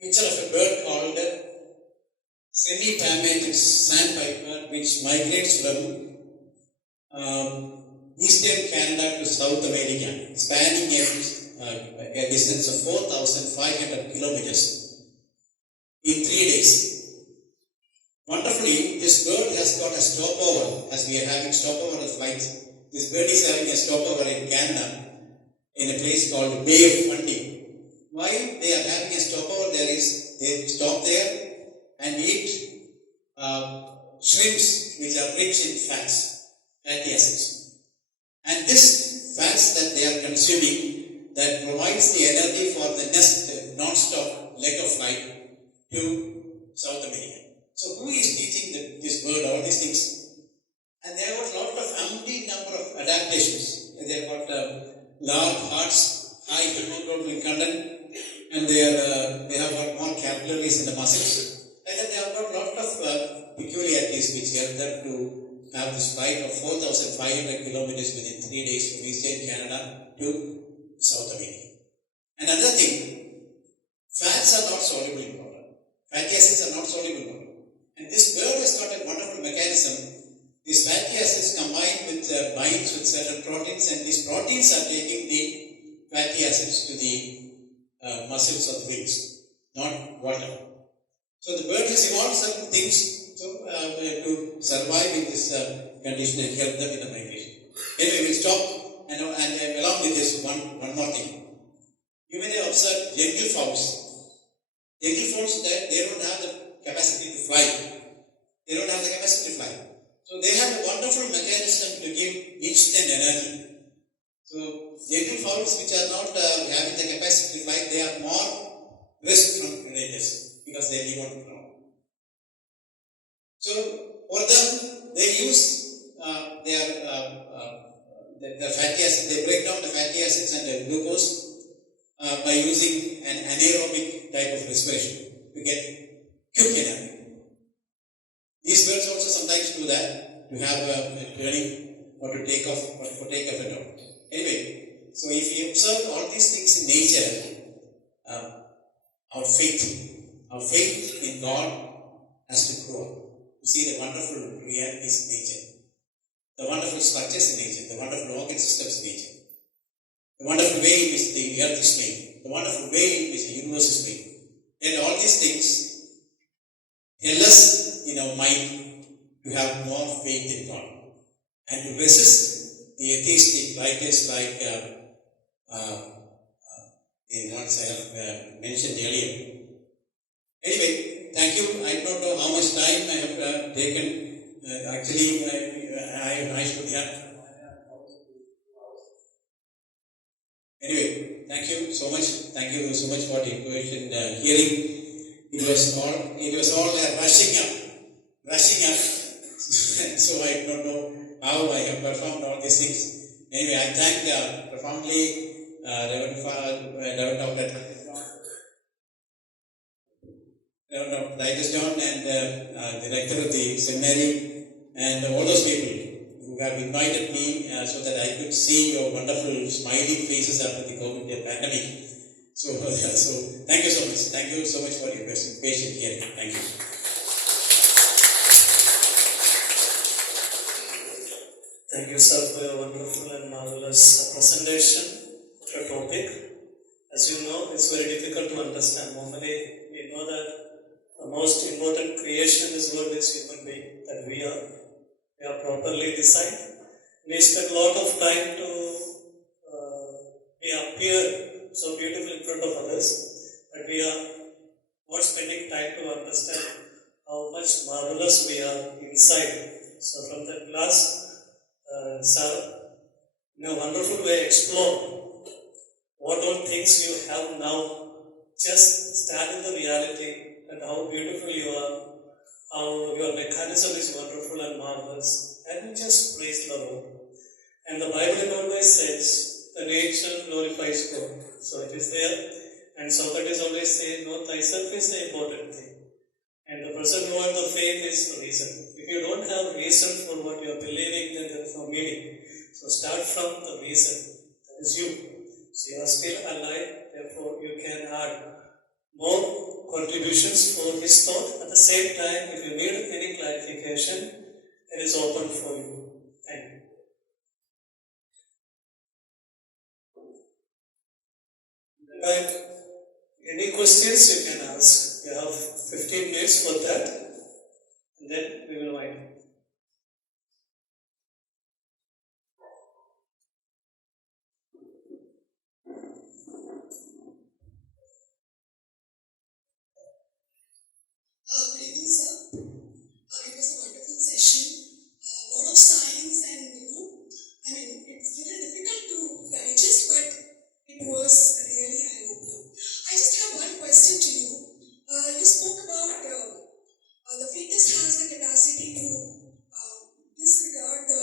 picture of a bird called semi-palmated sandpiper which migrates from eastern Canada to South America, spanning a distance of 4,500 kilometers in 3 days. Wonderfully, this bird has got a stopover, as we are having stopover flights. This bird is having a stopover in Canada, in a place called Bay of Fundy. Why they are having a stopover there is, they stop there and eat shrimps which are rich in fats, fatty acids. And this fats that they are consuming that provides the energy for the next non-stop leg of flight to South America. So who is teaching this bird all these things? And they have got a lot of umpteen number of adaptations. They have got large hearts, high hemoglobin content, and they have got more capillaries in the muscles. And then they have got a lot of peculiarities which help them to have this flight of 4,500 kilometers within 3 days from eastern Canada to South America. Another thing, fats are not soluble in water. Fatty acids are not soluble in water. And this bird has got a wonderful mechanism. These fatty acids combine with binds with certain proteins, and these proteins are taking the fatty acids to the muscles of the wings, not water. So the bird has evolved certain things to survive in this condition and help them in the migration. Anyway, we'll stop and along with this one more thing. You may have observed gentle fowls. Gentle fowls, they don't have the capacity to fly. They don't have the capacity to fly. So they have a wonderful mechanism to give instant energy. So gentle fowls which are not having the capacity to fly, they are more risk from predators because they live on the ground. So for them, they use their fatty acids. They break down the fatty acids and the glucose by using an anaerobic type of respiration to get quick energy. These birds also sometimes do that to have a turning or to take off and down. Anyway, so if you observe all these things in nature, our faith in God has to grow. You see the wonderful realities in nature, the wonderful structures in nature, the wonderful organ systems in nature, the wonderful way in which the earth is made, the wonderful way in which the universe is made. And all these things tell us in our mind to have more faith in God and to resist the atheistic writers like the ones I have mentioned earlier. Anyway, thank you. I don't know how much time I have taken. Actually, I should have. Anyway, thank you so much. Thank you so much for the invitation and hearing. It was all rushing up. So I don't know how I have performed all these things. Anyway, I thank profoundly Reverend Dr. Titus John and the rector of the seminary and all those people who have invited me so that I could see your wonderful smiling faces after the COVID pandemic. So thank you so much. Thank you so much for your patient hearing. Thank you. Thank you, sir, for your wonderful and marvelous presentation of your topic. As you know, it's very difficult to understand. Normally, we know that the most important creation in this world is human being, that we are properly designed. We spend a lot of time to appear so beautiful in front of others, but we are not spending time to understand how much marvelous we are inside. So from that class, sir, in a wonderful way explore what all things you have now. Just stand in the reality and how beautiful you are, how your mechanism is wonderful and marvelous, and you just praise the Lord. And the Bible always says, the nature glorifies God. So it is there, and Socrates always says, know thyself is the important thing. And the person who has the faith is the reason. If you don't have reason for what you are believing, then there is no meaning. So start from the reason, that is you. So you are still alive, therefore you can add more contributions for his thought. At the same time, if you need any clarification, it is open for you. Thank you. And any questions you can ask. You have 15 minutes for that, and then we will wind up. Good evening, sir. It was a wonderful session. A lot of science, and it's very difficult to digest, but it was really eye-opener. I just have one question to you. You spoke about the fetus has the capacity to disregard the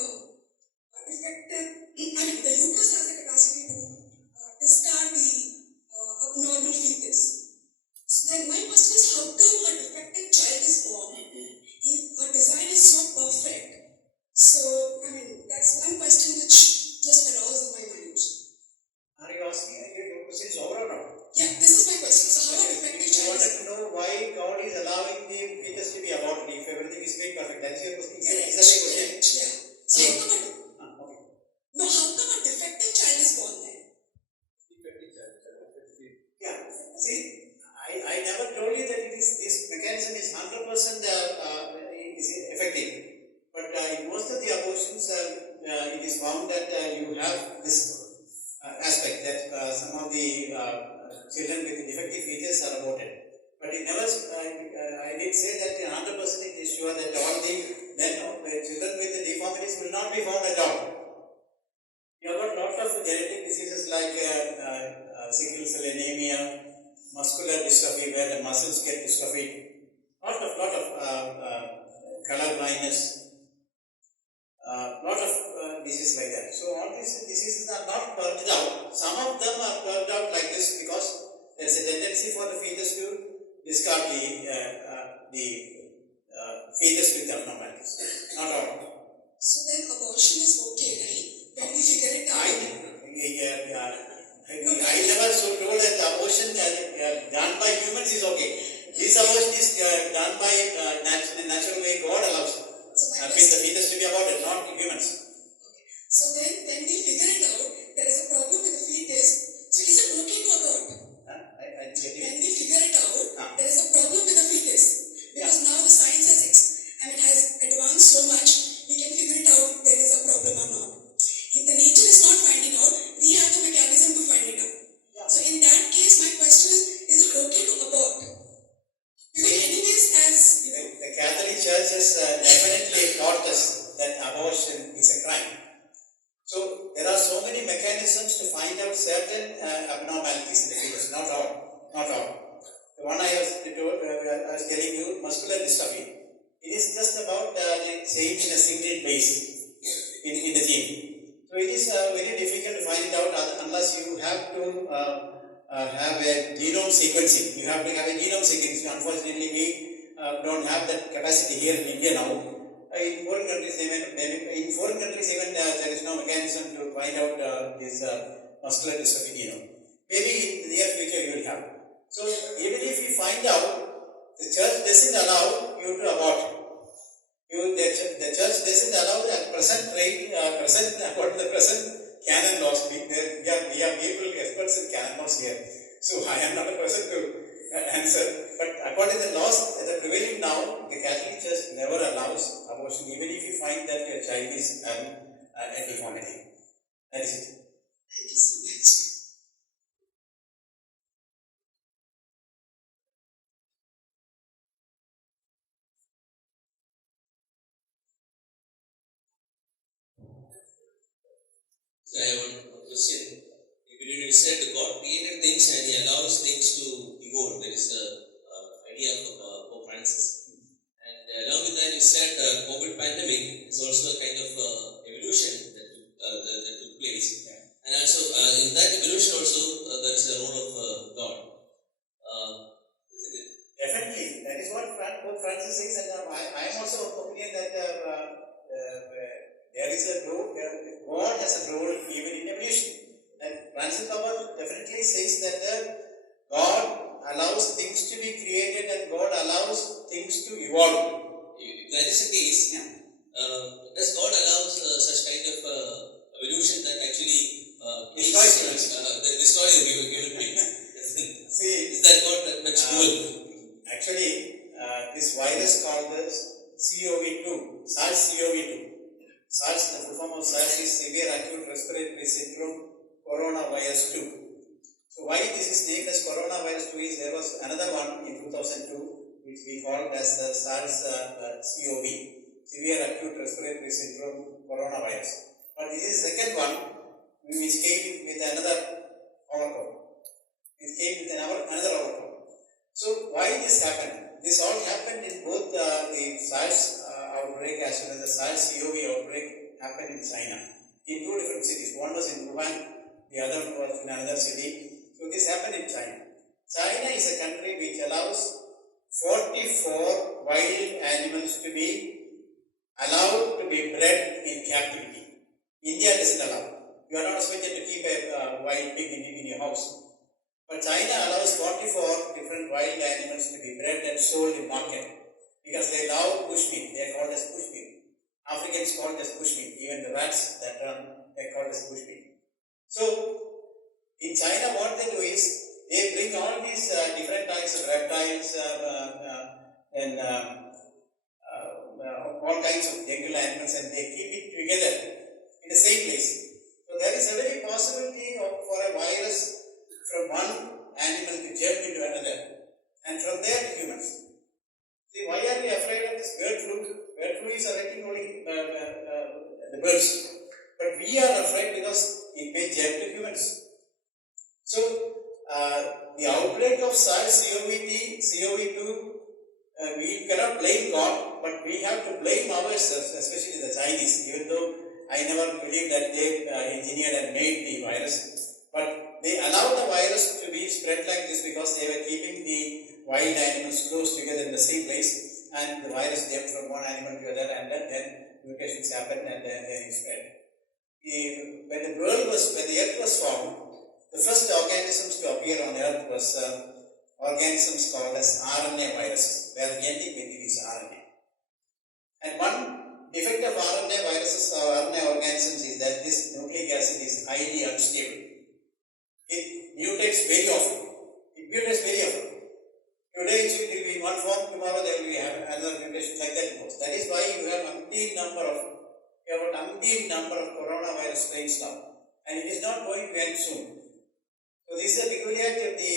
defective. The uterus has the capacity to discard the abnormal fetus. So then my question is, how come a defective child is born if our design is so perfect? So, that's one question which just arose in my mind. Are you asking your question is over or not? Yeah, this is my question. So how a defective You child wanted is to know why God is allowing the fetus to be aborted if everything is made perfect. That is your question. correct, Is that the question? correct, yeah. So how come how come a defective child is born then? Yeah. See, I never told you that this mechanism is 100% is effective. But in most of the abortions, it is found that you have this aspect that some of the children with defective fetus are aborted. But it never, I did say that 100% it is sure that all the children with the deformities will not be found at all. You have got lots of genetic diseases like sickle cell anemia, muscular dystrophy where the muscles get dystrophied, lot of color blindness, lot of diseases like that. So all these diseases are not worked out. Some of them are worked out like this because there is a tendency for the fetus to discard the fetus with abnormalities. Not all. So then abortion is okay, right? When we figure it out. I never so told that abortion done by humans is okay. This abortion is done by natural way God allows. So my The question, fetus to be aborted, not humans. okay. So then when we figure it out, there is a problem with the fetus. So is it okay to abort? I get you. When we figure it out, there is a problem with the fetus. Because now the science has advanced so much, we can figure it out if there is a problem or not. If the nature is not finding out, we have the mechanism to find it out. Yeah. So in that case, my question is it okay to abort? Because anyways, as you know, The Catholic Church has definitely taught us that abortion is a crime. So there are so many mechanisms to find out certain abnormalities in the fetus. Not all. The one I was telling you, muscular dystrophy. It is just about the change in a single base in the gene. So it is very difficult to find it out unless you have to have a genome sequencing. You have to have a genome sequencing. Unfortunately, we don't have that capacity here in India now. In foreign countries, even there is no mechanism to find out this muscular dystrophy genome. Maybe in the near future you will have. So even if you find out, the church doesn't allow you to abort. The church doesn't allow at present rate, according to the present canon laws. We are people, experts in canon laws here. So I am not a person to answer. But according to the laws that are prevailing now, the Catholic Church never allows abortion, even if you find that your child is having a deformity. That is it. thank you so much. So I have one question. You said God created things and He allows things to evolve. There is the idea of Pope Francis. And along with that, you said COVID pandemic is also a kind of evolution that took place. And also in that evolution also there is a role of God. Isn't it? Definitely. That is what Pope Francis says. And I am also of the opinion that there is a role, God has a role even in evolution. And Francis Papa definitely says that God allows things SARS, the full form of SARS is Severe Acute Respiratory Syndrome Coronavirus 2. So why this is named as Coronavirus 2 is there was another one in 2002 which we called as the SARS-CoV, Severe Acute Respiratory Syndrome Coronavirus. But this is the second one which came with another overcome. It came with another overcome. So why this happened? This all happened in both the SARS outbreak as well as the SARS-CoV outbreak happened in China. In two different cities. One was in Wuhan, the other one was in another city. So this happened in China. China is a country which allows 44 wild animals to be allowed to be bred in captivity. India doesn't allow. You are not expected to keep a wild pig in your house. But China allows 44 different wild animals to be bred and sold in market because they love bushmeat. They are called as bushmeat. Africans called as bushmeat. Even the rats that run, they are called as bushmeat. So, in China, what they do is they bring all these different types of reptiles and all kinds of jungle animals, and they keep it together in the same place. So, there is a very possibility for a virus from one animal to jump into another, and from there to humans. See, why are we afraid of this bird flu? Bird flu is affecting only the birds, but we are afraid because it may jump to humans. So, the outbreak of SARS-CoV-2, we cannot blame God, but we have to blame ourselves, especially the Chinese, even though I never believed that they engineered and made the virus. But they allowed the virus to be spread like this because they were keeping the wild animals close together in the same place, and the virus jumped from one animal to another, and then mutations happened and then it spread. When the earth was formed, the first organisms to appear on earth was organisms called as RNA viruses, where genetic material is RNA. And one defect of RNA viruses or RNA organisms is that this nucleic acid is highly unstable. It mutates very often. Today it will be in one form, tomorrow there will be another mutation, like that goes. That is why you have umpteen number of coronavirus strains now. And it is not going to end soon. So this is a peculiarity of the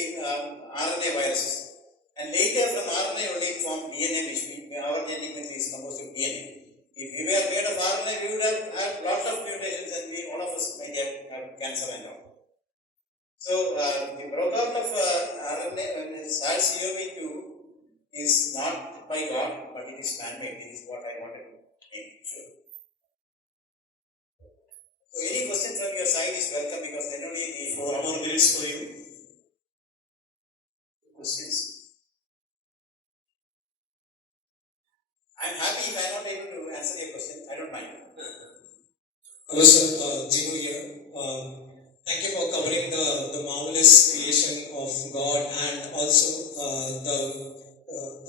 RNA viruses. And later from RNA only form DNA, which our genetic material is composed of DNA. If we were made of RNA, we would have had lots of mutations and all of us might have cancer and all. So, the broke out of RNA, SARS-CoV-2 is not by God, but it is man-made. This is what I wanted to make sure. So, any question from your side is welcome because then only the 4 more minutes for you. Questions? I am happy if I am not able to answer your question. I don't mind. Hello, sir. Jinu here. Thank you for covering the marvelous creation of God and also the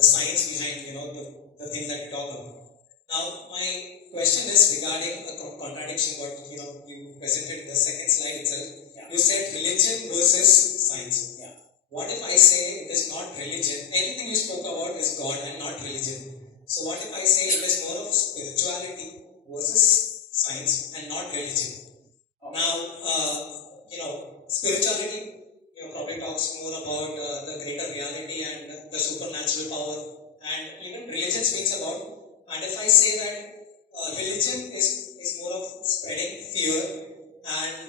science behind the things that we talk about. Now, my question is regarding a contradiction. What you presented in the second slide itself. Yeah. You said religion versus science. Yeah. What if I say it is not religion? Anything you spoke about is God and not religion. So what if I say it is more of spirituality versus science and not religion? Now, spirituality, probably talks more about the greater reality and the supernatural power, and even religion speaks about. And if I say that religion is more of spreading fear, and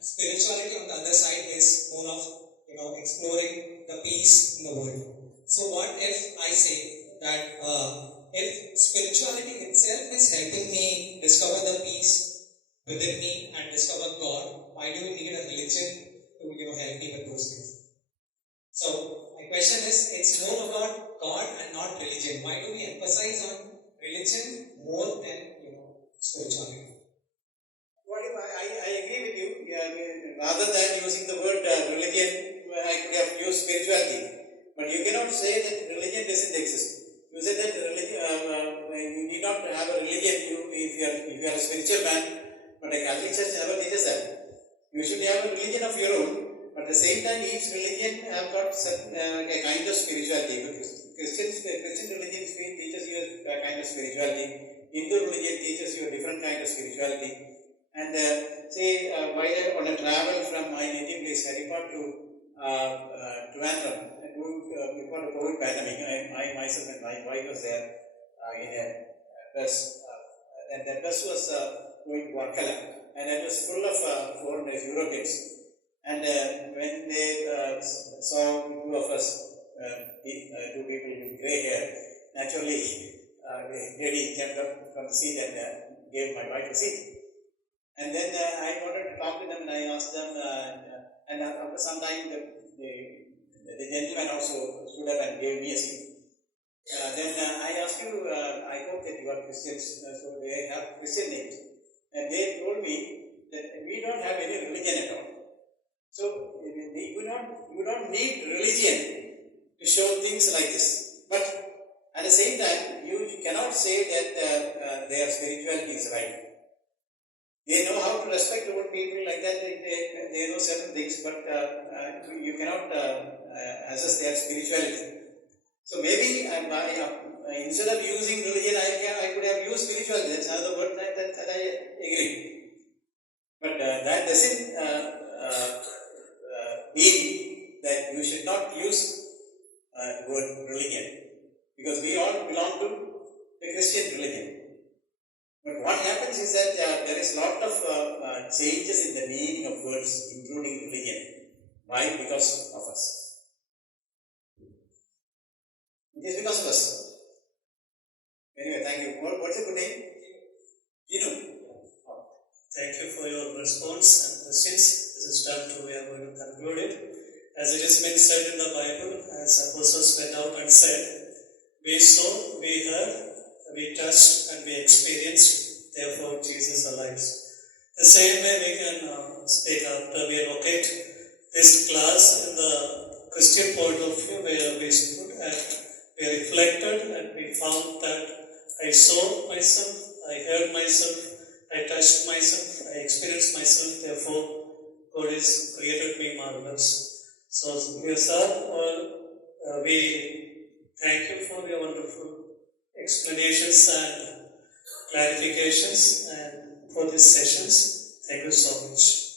spirituality on the other side is more of exploring the peace in the world. So what if I say that if spirituality itself is helping me discover the peace within me and discover God, why do we need a religion to help me with those things? So my question is, it's more about God and not religion. Why do we emphasize on religion more than spirituality? What if I agree with you? Rather than using the word religion, I could have used spirituality. But you cannot say that religion doesn't exist. You said that you need not have a religion if you are a spiritual man, but a Catholic Church never teaches that. You should have a religion of your own, but at the same time each religion have got a kind of spirituality. Christian religion teaches you a kind of spirituality. Hindu religion teaches you a different kind of spirituality. And while on a travel from my native place, Haripur to Trivandrum, before the COVID pandemic, I myself and my wife was there in a bus, and that bus was going to Varkala, and it was full of foreigners, Europeans. And when they saw two of us, two people with grey hair, naturally, the lady jumped up from the seat and gave my wife a seat. And then I wanted to talk to them, and I asked them, and after some time, the gentleman also stood up and gave me a seat. Then I asked you, I hope that you are Christians, so they have Christian names. And they told me that we don't have any religion at all. So you don't need religion to show things like this. But at the same time, you cannot say that their spirituality is right. They know how to respect old people like that. They know certain things, but you cannot assess their spirituality. So maybe instead of using religion, I could have used spirituality. That's another word that I agree. But that doesn't mean that you should not use the word religion, because we all belong to the Christian religion. But what happens is that there is a lot of changes in the meaning of words, including religion. Why? Because of us. It is because of us. Anyway, thank you. What's your good name? Tinu. Thank you for your response and questions. This is time to we are going to conclude it. As it has been said in the Bible, as apostles went out and said, we saw, we heard, we touched, and we experienced, therefore Jesus alives. The same way we can speak after we locate this class in the Christian point of view, where we stood and we reflected and we found that I saw myself, I heard myself, I touched myself, I experienced myself, therefore God has created me marvelous. So, sir, we thank you for your wonderful explanations and clarifications and for these sessions. Thank you so much.